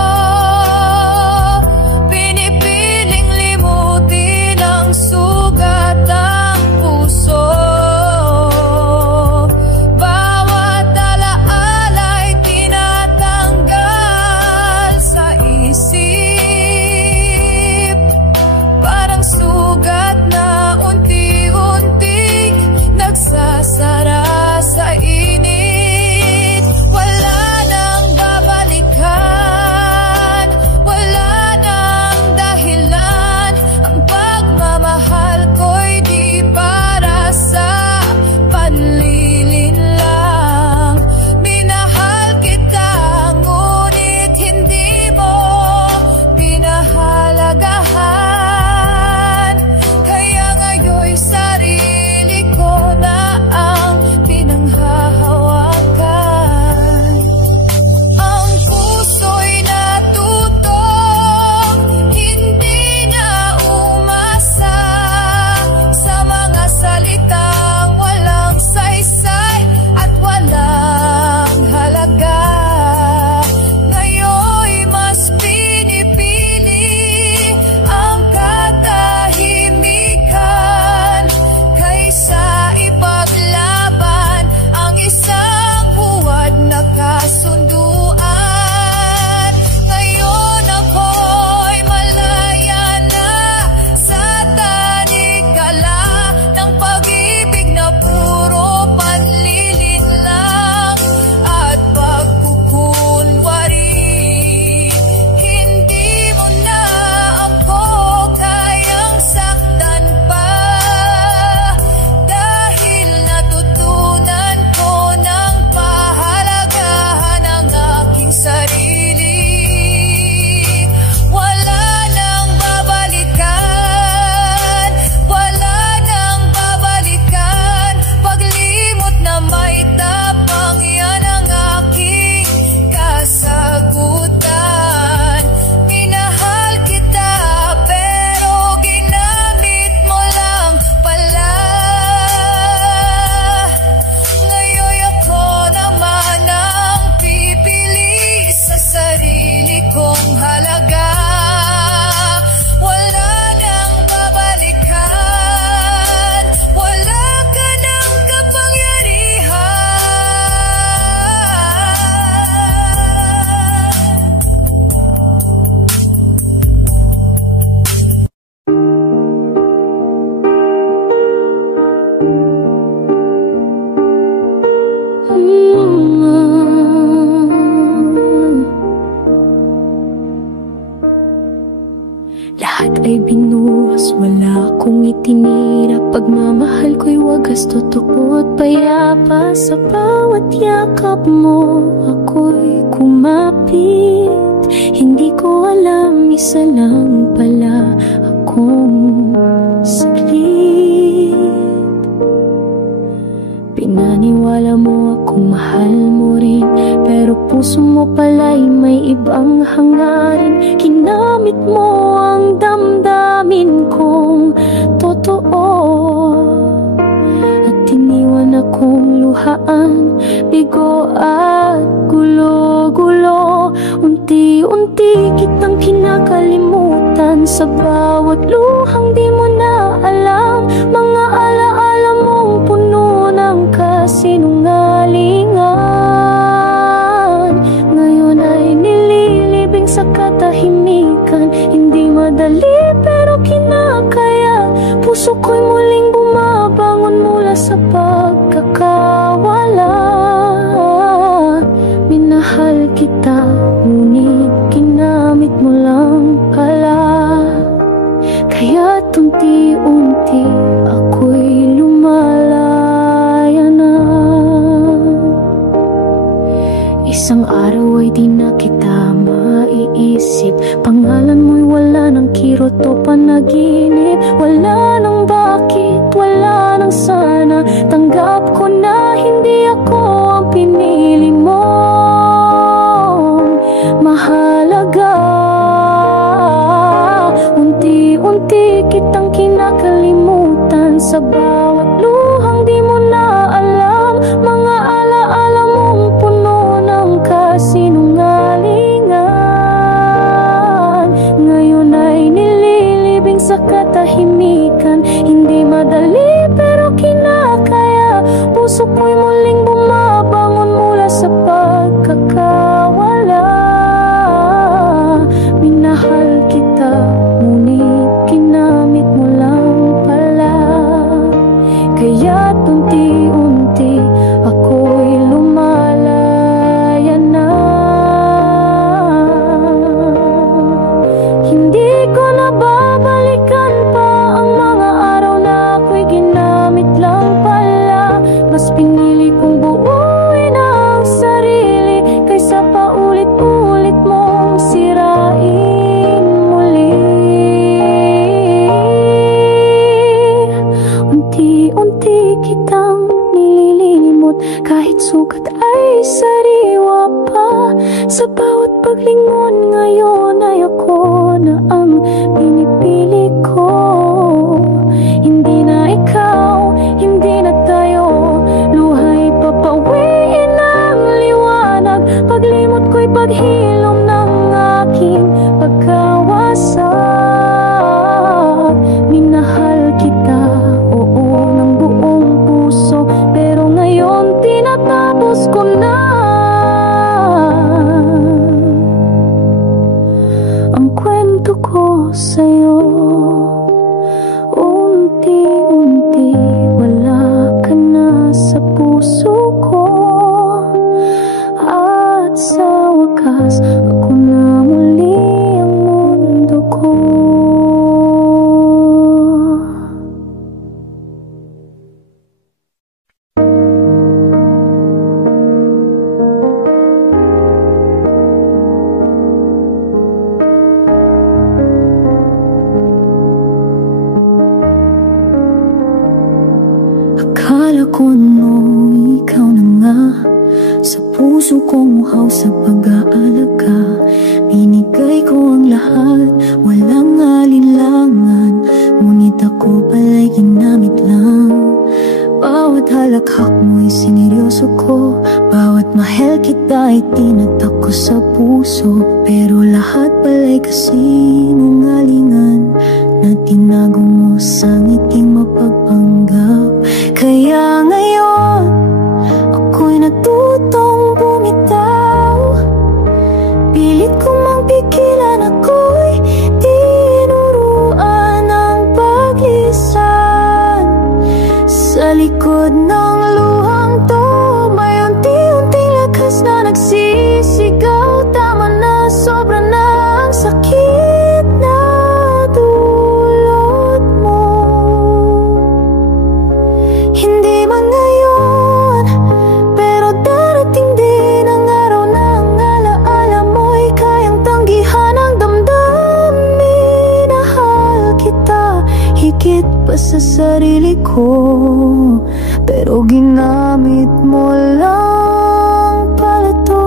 Lahat ay binuhos, wala akong itinira. Pagmamahal ko'y wagas, totoo at payapa. Sa bawat yakap mo, ako'y kumapit. Hindi ko alam, isa lang pala akong saglit. Pinaniwala mo akong mahal mo rin, pero puso mo pala'y may ibang hangarin. Kinamit mo ang damdamin kong totoo, at iniwan akong luhaan, bigo at gulo-gulo. Unti-unti kitang kinakalimutan, sa bawat luhang di mo na alam. Mga alaala mong puno ng kasinungalingan, ngayon ay nililibing sa katahimikan. Hindi madali pero kinakaya, puso ko'y muling bumabangon mula sa pagkakawala. Minahal kita, ngunit ginamit mo lang pala. Kaya't unti-unti ako'y lumalaya na. Isang araw ay di na kita maiisip, pangalan mo'y wala ng kirot o panaginip. Wala nang bakit, wala nang sana, tanggap ko na hindi ako ang pinili mo. Mahalaga, unti-unti kitang kinakalimutan, sa bawat luhang di mo na alam. Mga alaala mong puno ng kasinungalingan, ngayon ay nililibing sa katahimikan. Hindi madali pero kinakaya, puso ko'y muling bumabangon mula sa pagkakawala. Minahal kita, ngunit ginamit mo lang pala. Kaya't unti-unti ako'y lumalaya na. Hindi ko na babalikan pa ang mga araw na ako'y ginamit lang pala. Mas pinili kong buuin ang sarili kaysa paulit-ulit mong sirain muli. Unti-unti kitang nililimot, kahit sugat ay sariwa pa. Sa bawat paglingon ngayon ay ako na ang pinipili ko. Hindi na ikaw, hindi na tayo, luha'y papawiin ang liwanag. Paglimot ko'y paghilom ng aking pagkawasak. Minahal kita, oo, ng buong puso, pero ngayon tinatapos ko na ang kwento ko sa'yo. Unti-unti wala ka na sa puso ko, at sa wakas ako na muli ang mundo ko. Akala ko no'y ikaw na nga, sa puso kong uhaw sa pag-aalaga. Binigay ko ang lahat, walang alinlangan, ngunit ako pala'y ginamit lang. Bawat halakhak mo'y sineryoso ko, bawat mahal kita ay tinatak ko sa puso. Pero lahat pala'y kasinungalingan na tinago mo sa ngiting mapagpanggap. Kaya ngayon ako'y natutong bumitaw, pilit ko mang pigilan, ako'y tinuruan ng paglisan. Sa likod ng luhang to, may unti-unting lakas na nagsisigaw. Tama na, sobra na ang sakit na higit pa sa sarili ko, pero ginamit mo lang pala to.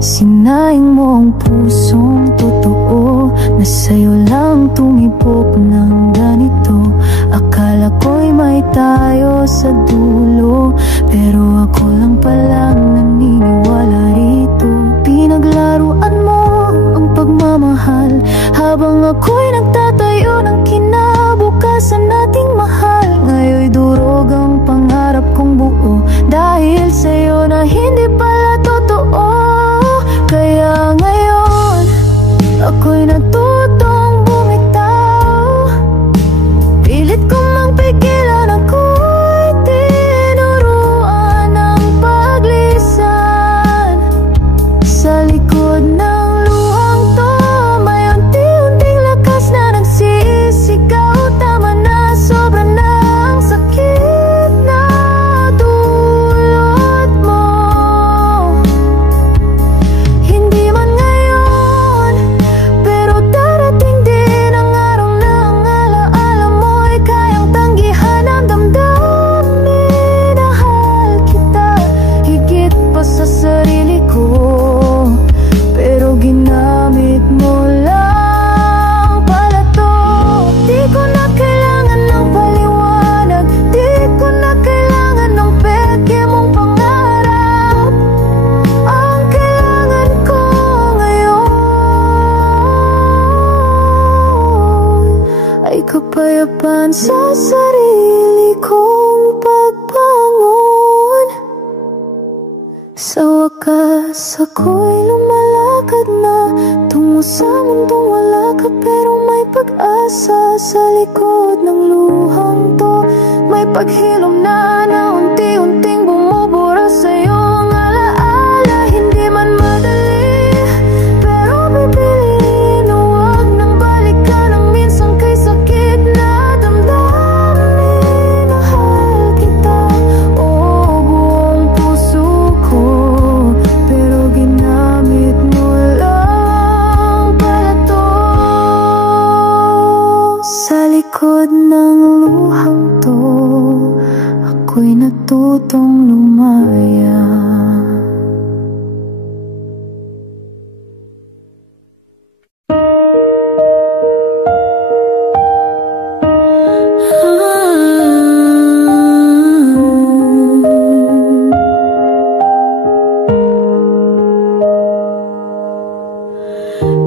Sinaing mo ang pusong totoo, na sa'yo lang tumibok ng ganito. Akala ko'y may tayo sa dulo, pero ako lang palang naniniwala rito. Pinaglaruan mo ang pagmamahal, habang ako'y nagtatayo ng kinabukasan nating mahal. Ngayon'y durog ang pangarap kong buo, dahil sa'yo na hindi pala totoo. Kaya ngayon, ako'y natutong bumitaw. Pilit kong magpigilan, ako'y tinuruan ng paglisan. Sa likod ng luhang to, may unti-unting lakas na nagsisigaw. Tama na, sobra na ang sakit na dulot mo. Hindi man ngayon, pero darating din ang araw na ang alaala mo'y kayang tanggihan ang damdamin. Minahal kita higit pa sa sarili ko, pero ginamit mo lang pala to. Di ko na kailangan ng paliwanag, di ko na kailangan ng peke mong pangarap. Ang kailangan ko ngayon ay kapayapaan sa sarili kong pagbangon. Sa wakas, ako'y lumalakad na tungo sa mundong wala ka, pero may pag-asa. Sa likod ng luhang to, may paghilom na unti-unting bumubura sa'yo ang alaala. Hindi man madali, pero pipiliin na huwag nang balikan ang minsan kay sakit na damdamin. Mahal kita, oh, buong puso ko, pero ginamit mo lang pala to. Sa likod ng luhang to, ako'y natutong lumaya.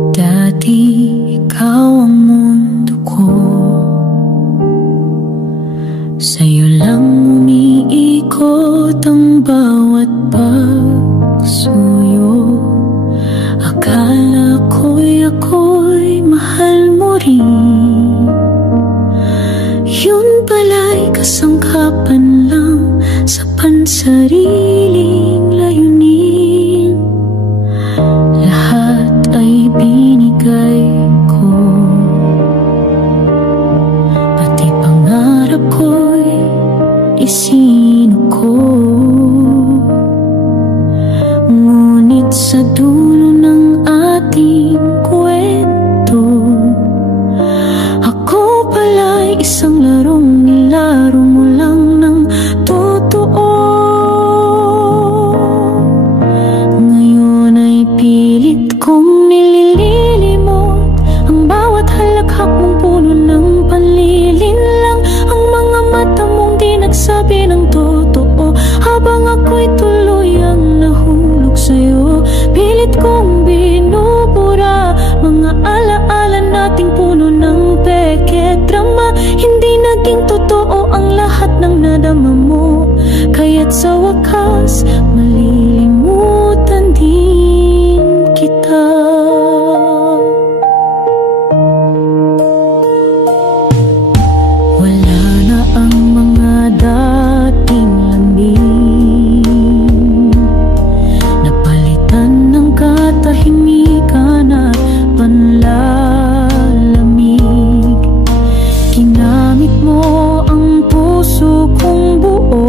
Dati ikaw ang mundo ko, sa'yo lang umiikot ang bawat pagsuyo. Akala ako'y mahal mo rin, yun pala'y kasangkapan lang sa pansariling layunin. Lahat ay binigay ko, pati pangarap ko'y isinuko. Ngunit sa dulo ng ating kwento, ako pala'y isang larong nilaro mo lang ng totoo. Ngayon ay pilit kong nilililimot ang bawat halakhak mong puno ng panlilinlang. Ang mga mata mong di nagsabi ng totoo, habang ako'y tuluyang nahulog sa'yo. Pilit kong binubura mga alaala nating puno ng peke drama. Hindi naging totoo ang lahat ng nadama mo, kaya't sa wakas malilimutan din kita. Wala na ang mga dating lambing, napalitan ng katahimikan at panlalamig. Ginamit mo ang puso kong buo,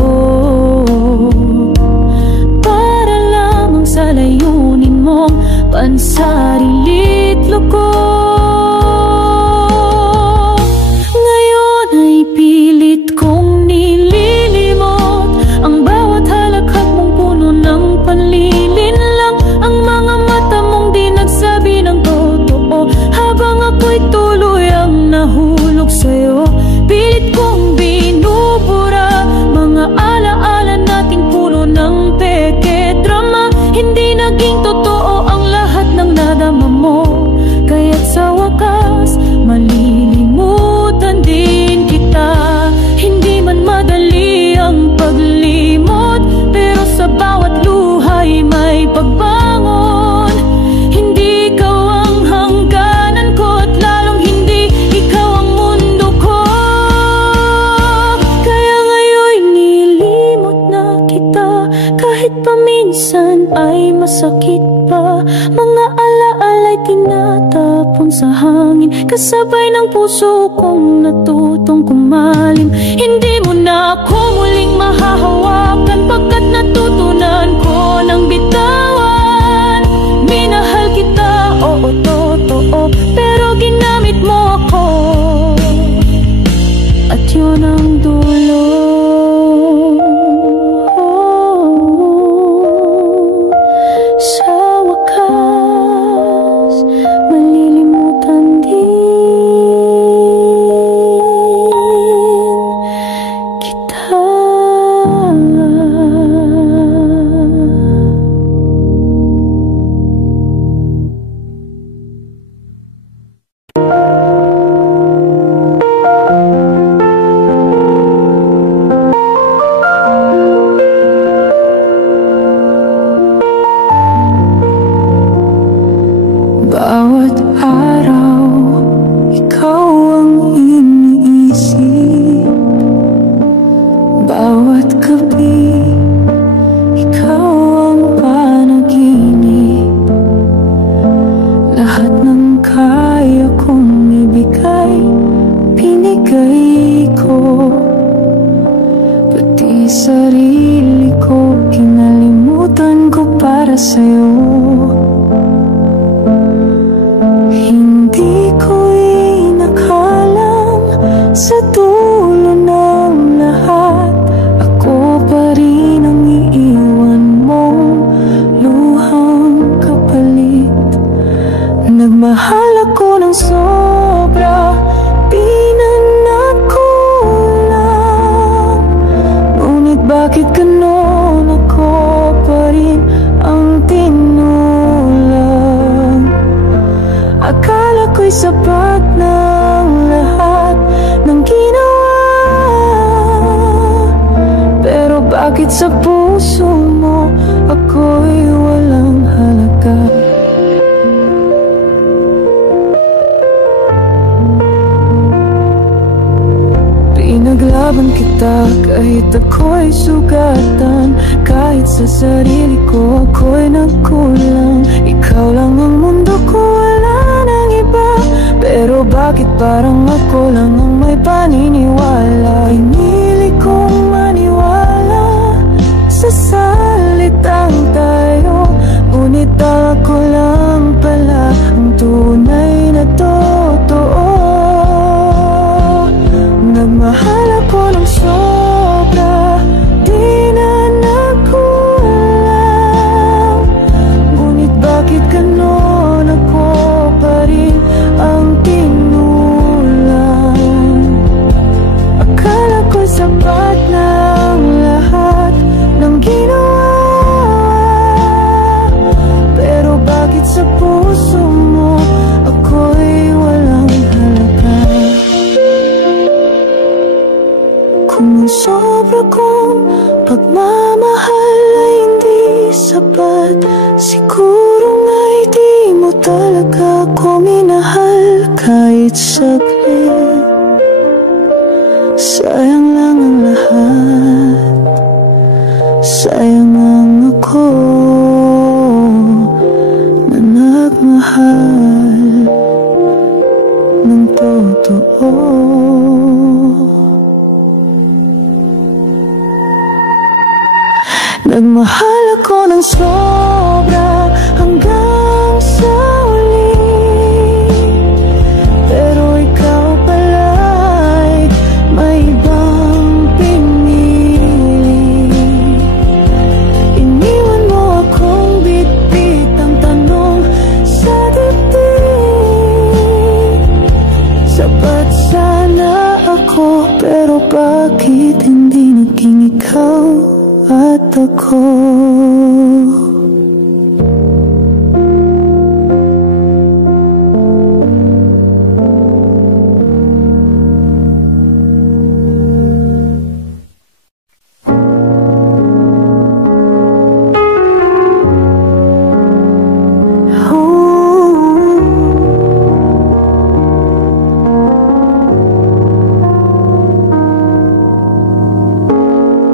para lamang sa layunin mong pansarilit loko. sa hangin, kasabay ng puso kong natutong kumalim. Hindi mo na ako muling mahahawakan, pagkat natutunan ko ng bitawan. Minahal kita, oo totoo, pero ginamit mo ako, at yun ang dulo. Sa wakas, malilimutan din kita. Bawat araw, ikaw ang iniisip. Bawat gabi, ikaw ang panaginip. Lahat ng kaya kong ibigay, binigay ko. Pati sarili ko, kinalimutan ko para sa'yo. Hindi ko inakalang sa dulo ng lahat, ako pa rin ang iiwan mong luhang kapalit. Nagmahal ako ng sobra, pinanak ko lang. Ngunit bakit ganon, ako pa rin ang tinulang. Akala ko'y sapat ng lahat ng ginawa, pero bakit sa puso mo ako'y walang halaga? Pinaglaban kita kahit ako'y sugatan, kahit sa sarili ko ako'y nagkulang. Ikaw lang ang mundo ko, wala nang iba, pero bakit parang ako lang ang may paniniwala? Pinili kong maniwala sa salitang tayo, ngunit ako lang pala ang tunay na totoo. Nagmahal ako ng sobra, di na nakulang. Ngunit bakit ganon, ako pa rin ang tinulang. Akala ko'y sapat ng lahat ng ginawa, pero bakit sa puso mo ako'y walang halaga? Kung ang sobra kong pagmamahal ay hindi sapat, siguro nga'y di mo talaga ko minahal kahit saglit. Sayang lang ang lahat, sayang ang ako na nagmahal ng totoo. Nagmahal ako ng sobra hanggang sa uli, pero ikaw pala'y may ibang pinili. Iniwan mo akong bitbit ang tanong sa dibdib. Sapat sana ako, pero bakit hindi naging ikaw at ako?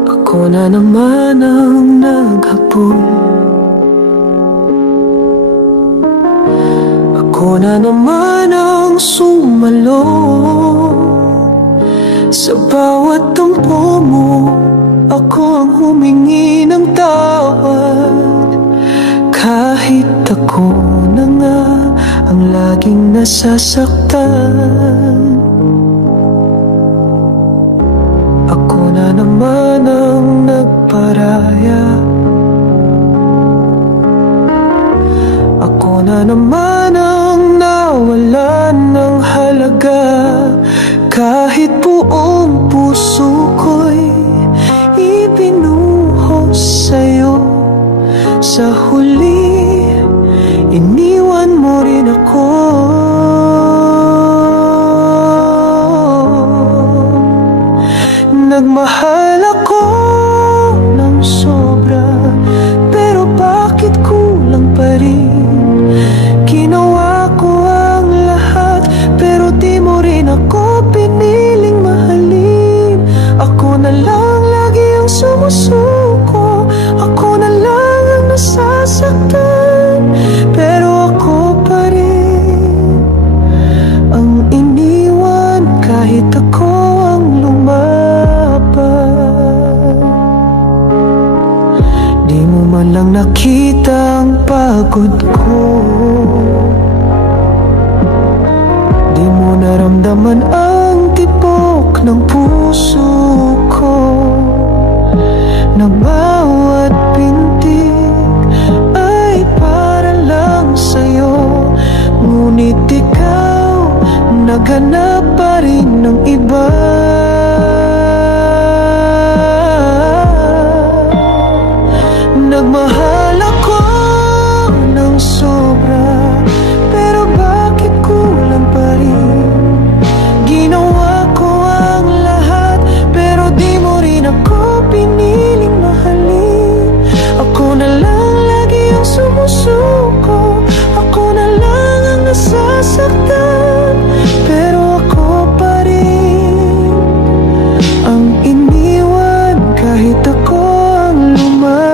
Ako na naman ang naghapon, Ako na naman ang sumalo sa bawat tampo mo. Ako ang humingi ng tawad, kahit ako na nga ang laging nasasaktan. Ako na naman ang nagparaya, ako na naman ang nawalan ng halaga, kahit buong puso ko'y ibinuhos sa'yo. Sa huli, iniwan mo rin ako. Nagmahal ako ng sobra, pero bakit kulang pa rin? Ginawa ko ang lahat, pero di mo rin ako piniling mahalin. Ako na lang lagi ang sumusuko, ako na lang ang nasasaktan, pero ako pa rin ang iniwan kahit ako ang lumaban. Di mo man lang nakita ang pagod ko, di mo naramdaman ang tibok ng puso ko, na bawat pintig ay para lang sa'yo. Ngunit ikaw naghanap pa rin ng iba. Nagmahal ako ng sobra, pero bakit kulang pa rin? Ginawa ko ang lahat, pero di mo rin ako piniling mahalin. Ako na lang lagi ang sumusuko, ako na lang ang nasasaktan, pero ako pa rin ang iniwan kahit ako ang lumaban.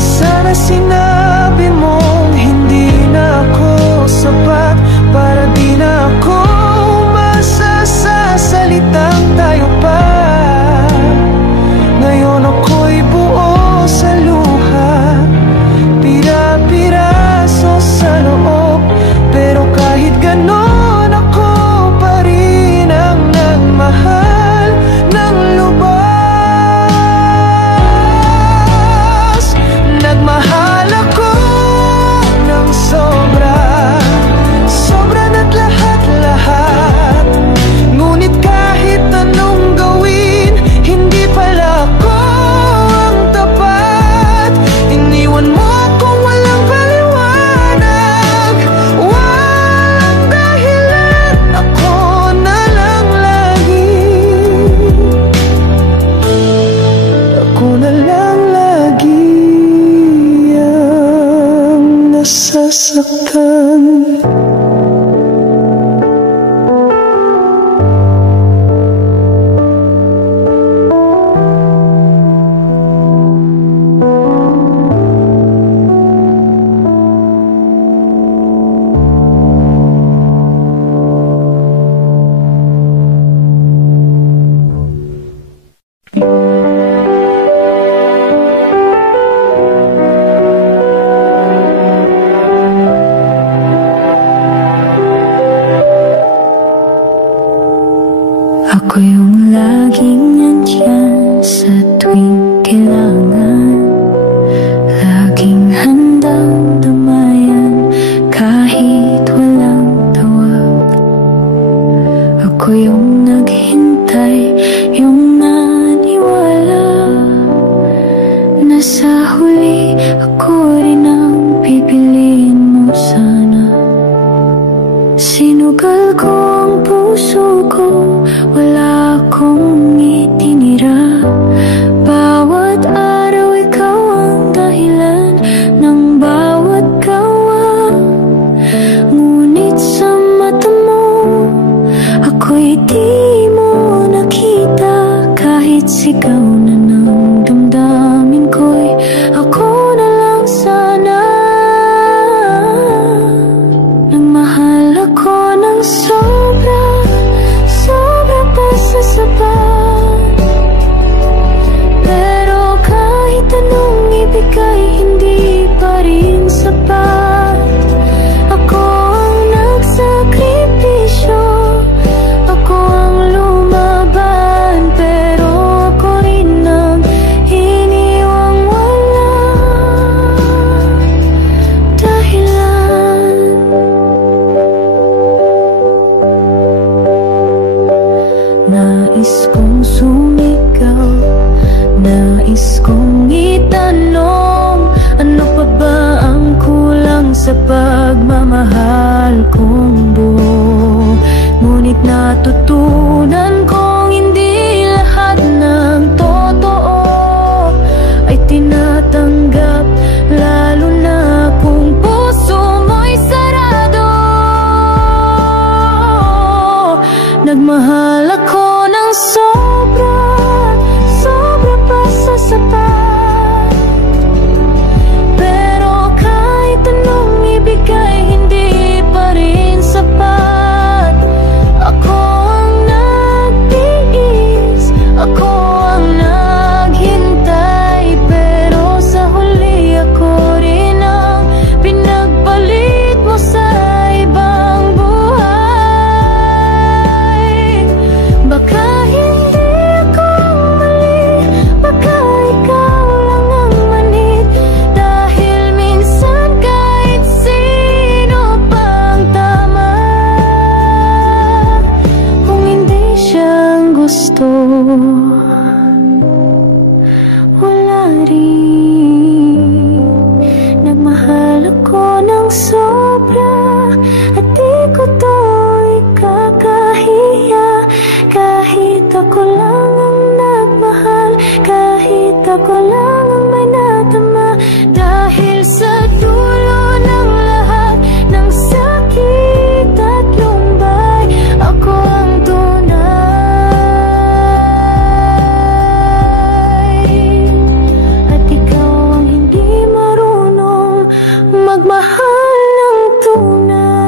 Sana sinabi mong hindi na ako sapat, para di na ako umasa sa salitang tayo pa. Ngayon ako'y buo sa luha, pira-piraso sa loob, pero kahit ganon ako pa rin ang nagmahal ng lubos. Nagmahal ako ng sobra, sobra na't lahat-lahat. Ngunit kahit anong gawin, hindi pala ako ang tapat. Iniwan mo akong walang paliwanag, walang dahilan. Ako na lang lagi, ako na lang lagi ang nasasaktan. Ako yung laging nandyan sa tuwing kailangan, laging handang damayan kahit walang tawag. Ako yung naghintay, yung naniwala, na sa huli ako rin ang pipiliin mo sana. Sinugal ko ang puso ko, wala akong itinira. Bawat araw ikaw ang dahilan ng bawat gawa. Ngunit sa mata mo, ako'y di sa pagmamahal kong buo. Ngunit natutunan kong hindi lahat ng totoo ay tinatanggap, lalo na kung puso mo'y sarado. Nagmahal ako ng sobra, sobra pa sa sapat. Pero kahit anong ibigay, hindi pa rin sapat. Ako ang nagtiis, ako ang naghintay, pero sa huli ako rin ang pinagpalit mo sa ibang buhay. Baka hindi ako mali, baka ikaw lang ang manid, dahil minsan kahit sino pang tama, kung hindi siyang gusto, wala rin. Nagmahal ako ng sobra at di ko to ikakahiya. Kahit ako lang ang nagmahal, kahit ako lang ang may nadama, dahil sa dulo ng lahat ng sakit at lumbay, ako ang tunay. At ikaw ang hindi marunong magmahal ng tunay.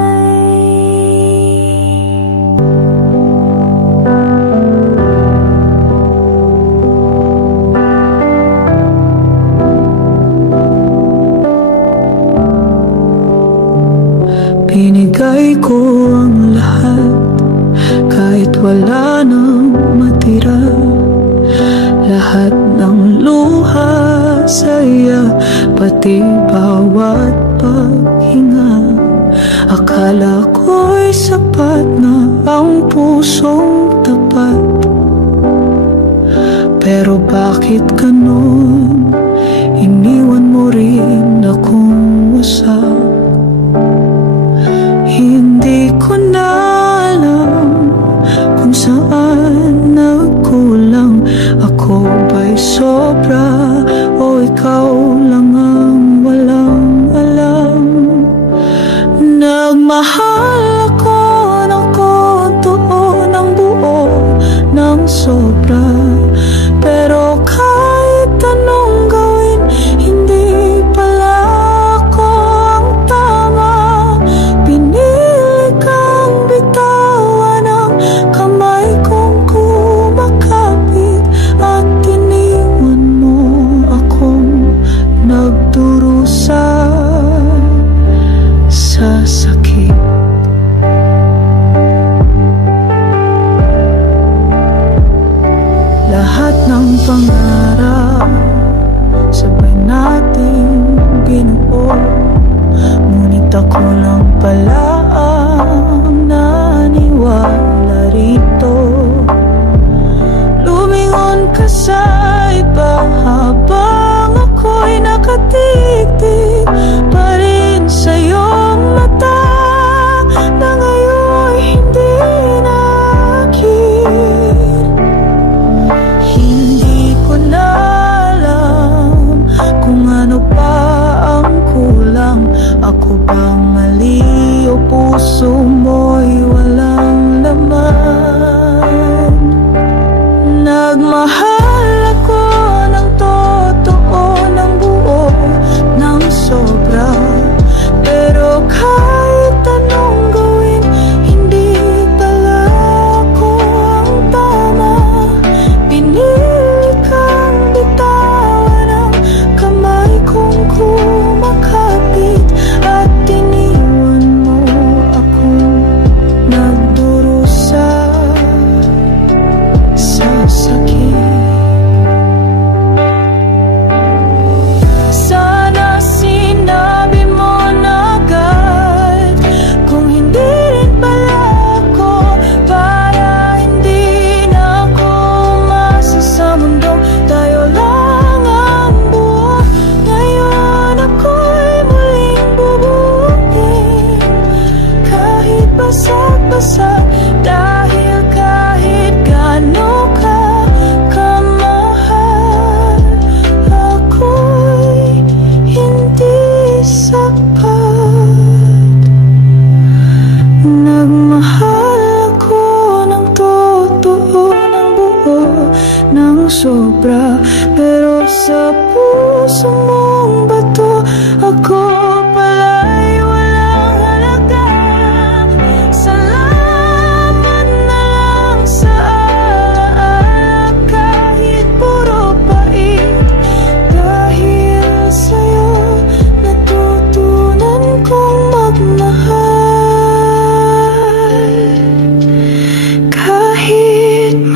Binigay ko ang lahat, kahit wala nang matira. Lahat ng luha, saya, pati bawat paghinga. Akala ko'y sapat na ang pusong tapat, pero bakit ganun? Iniwan mo rin akong wasak. Hindi ko na alam kung saan nagkulang. Ako ba'y sobra o ikaw lang ang walang alam? Nagmahal ako ng totoo, ng buo, ng sobra, pero kahit anong gawin, hindi pala ako ang tama. Pinili kang bitawan ang kamay kong kumakapit, at iniwan mo akong nagdurusa sa sakit. Lahat ng pangarap sabay nating binuo, ngunit ako lang pala ang naniwala rito. Lumingon ka sa iba habang ako'y nakatigtig pa rin sa iyong mata, na ngayon'y hindi nakit. Hindi ko na alam kung ano pa ang kulang. Ako bang mali o puso mo'y walang laman? Nagmahal ako ng totoo, ng buo, ng sobra, pero kahit anong gawin, hindi pala ako ang tama. Pinili kang bitawan ang kamay kong kumakapit, at iniwan mo akong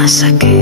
masakit.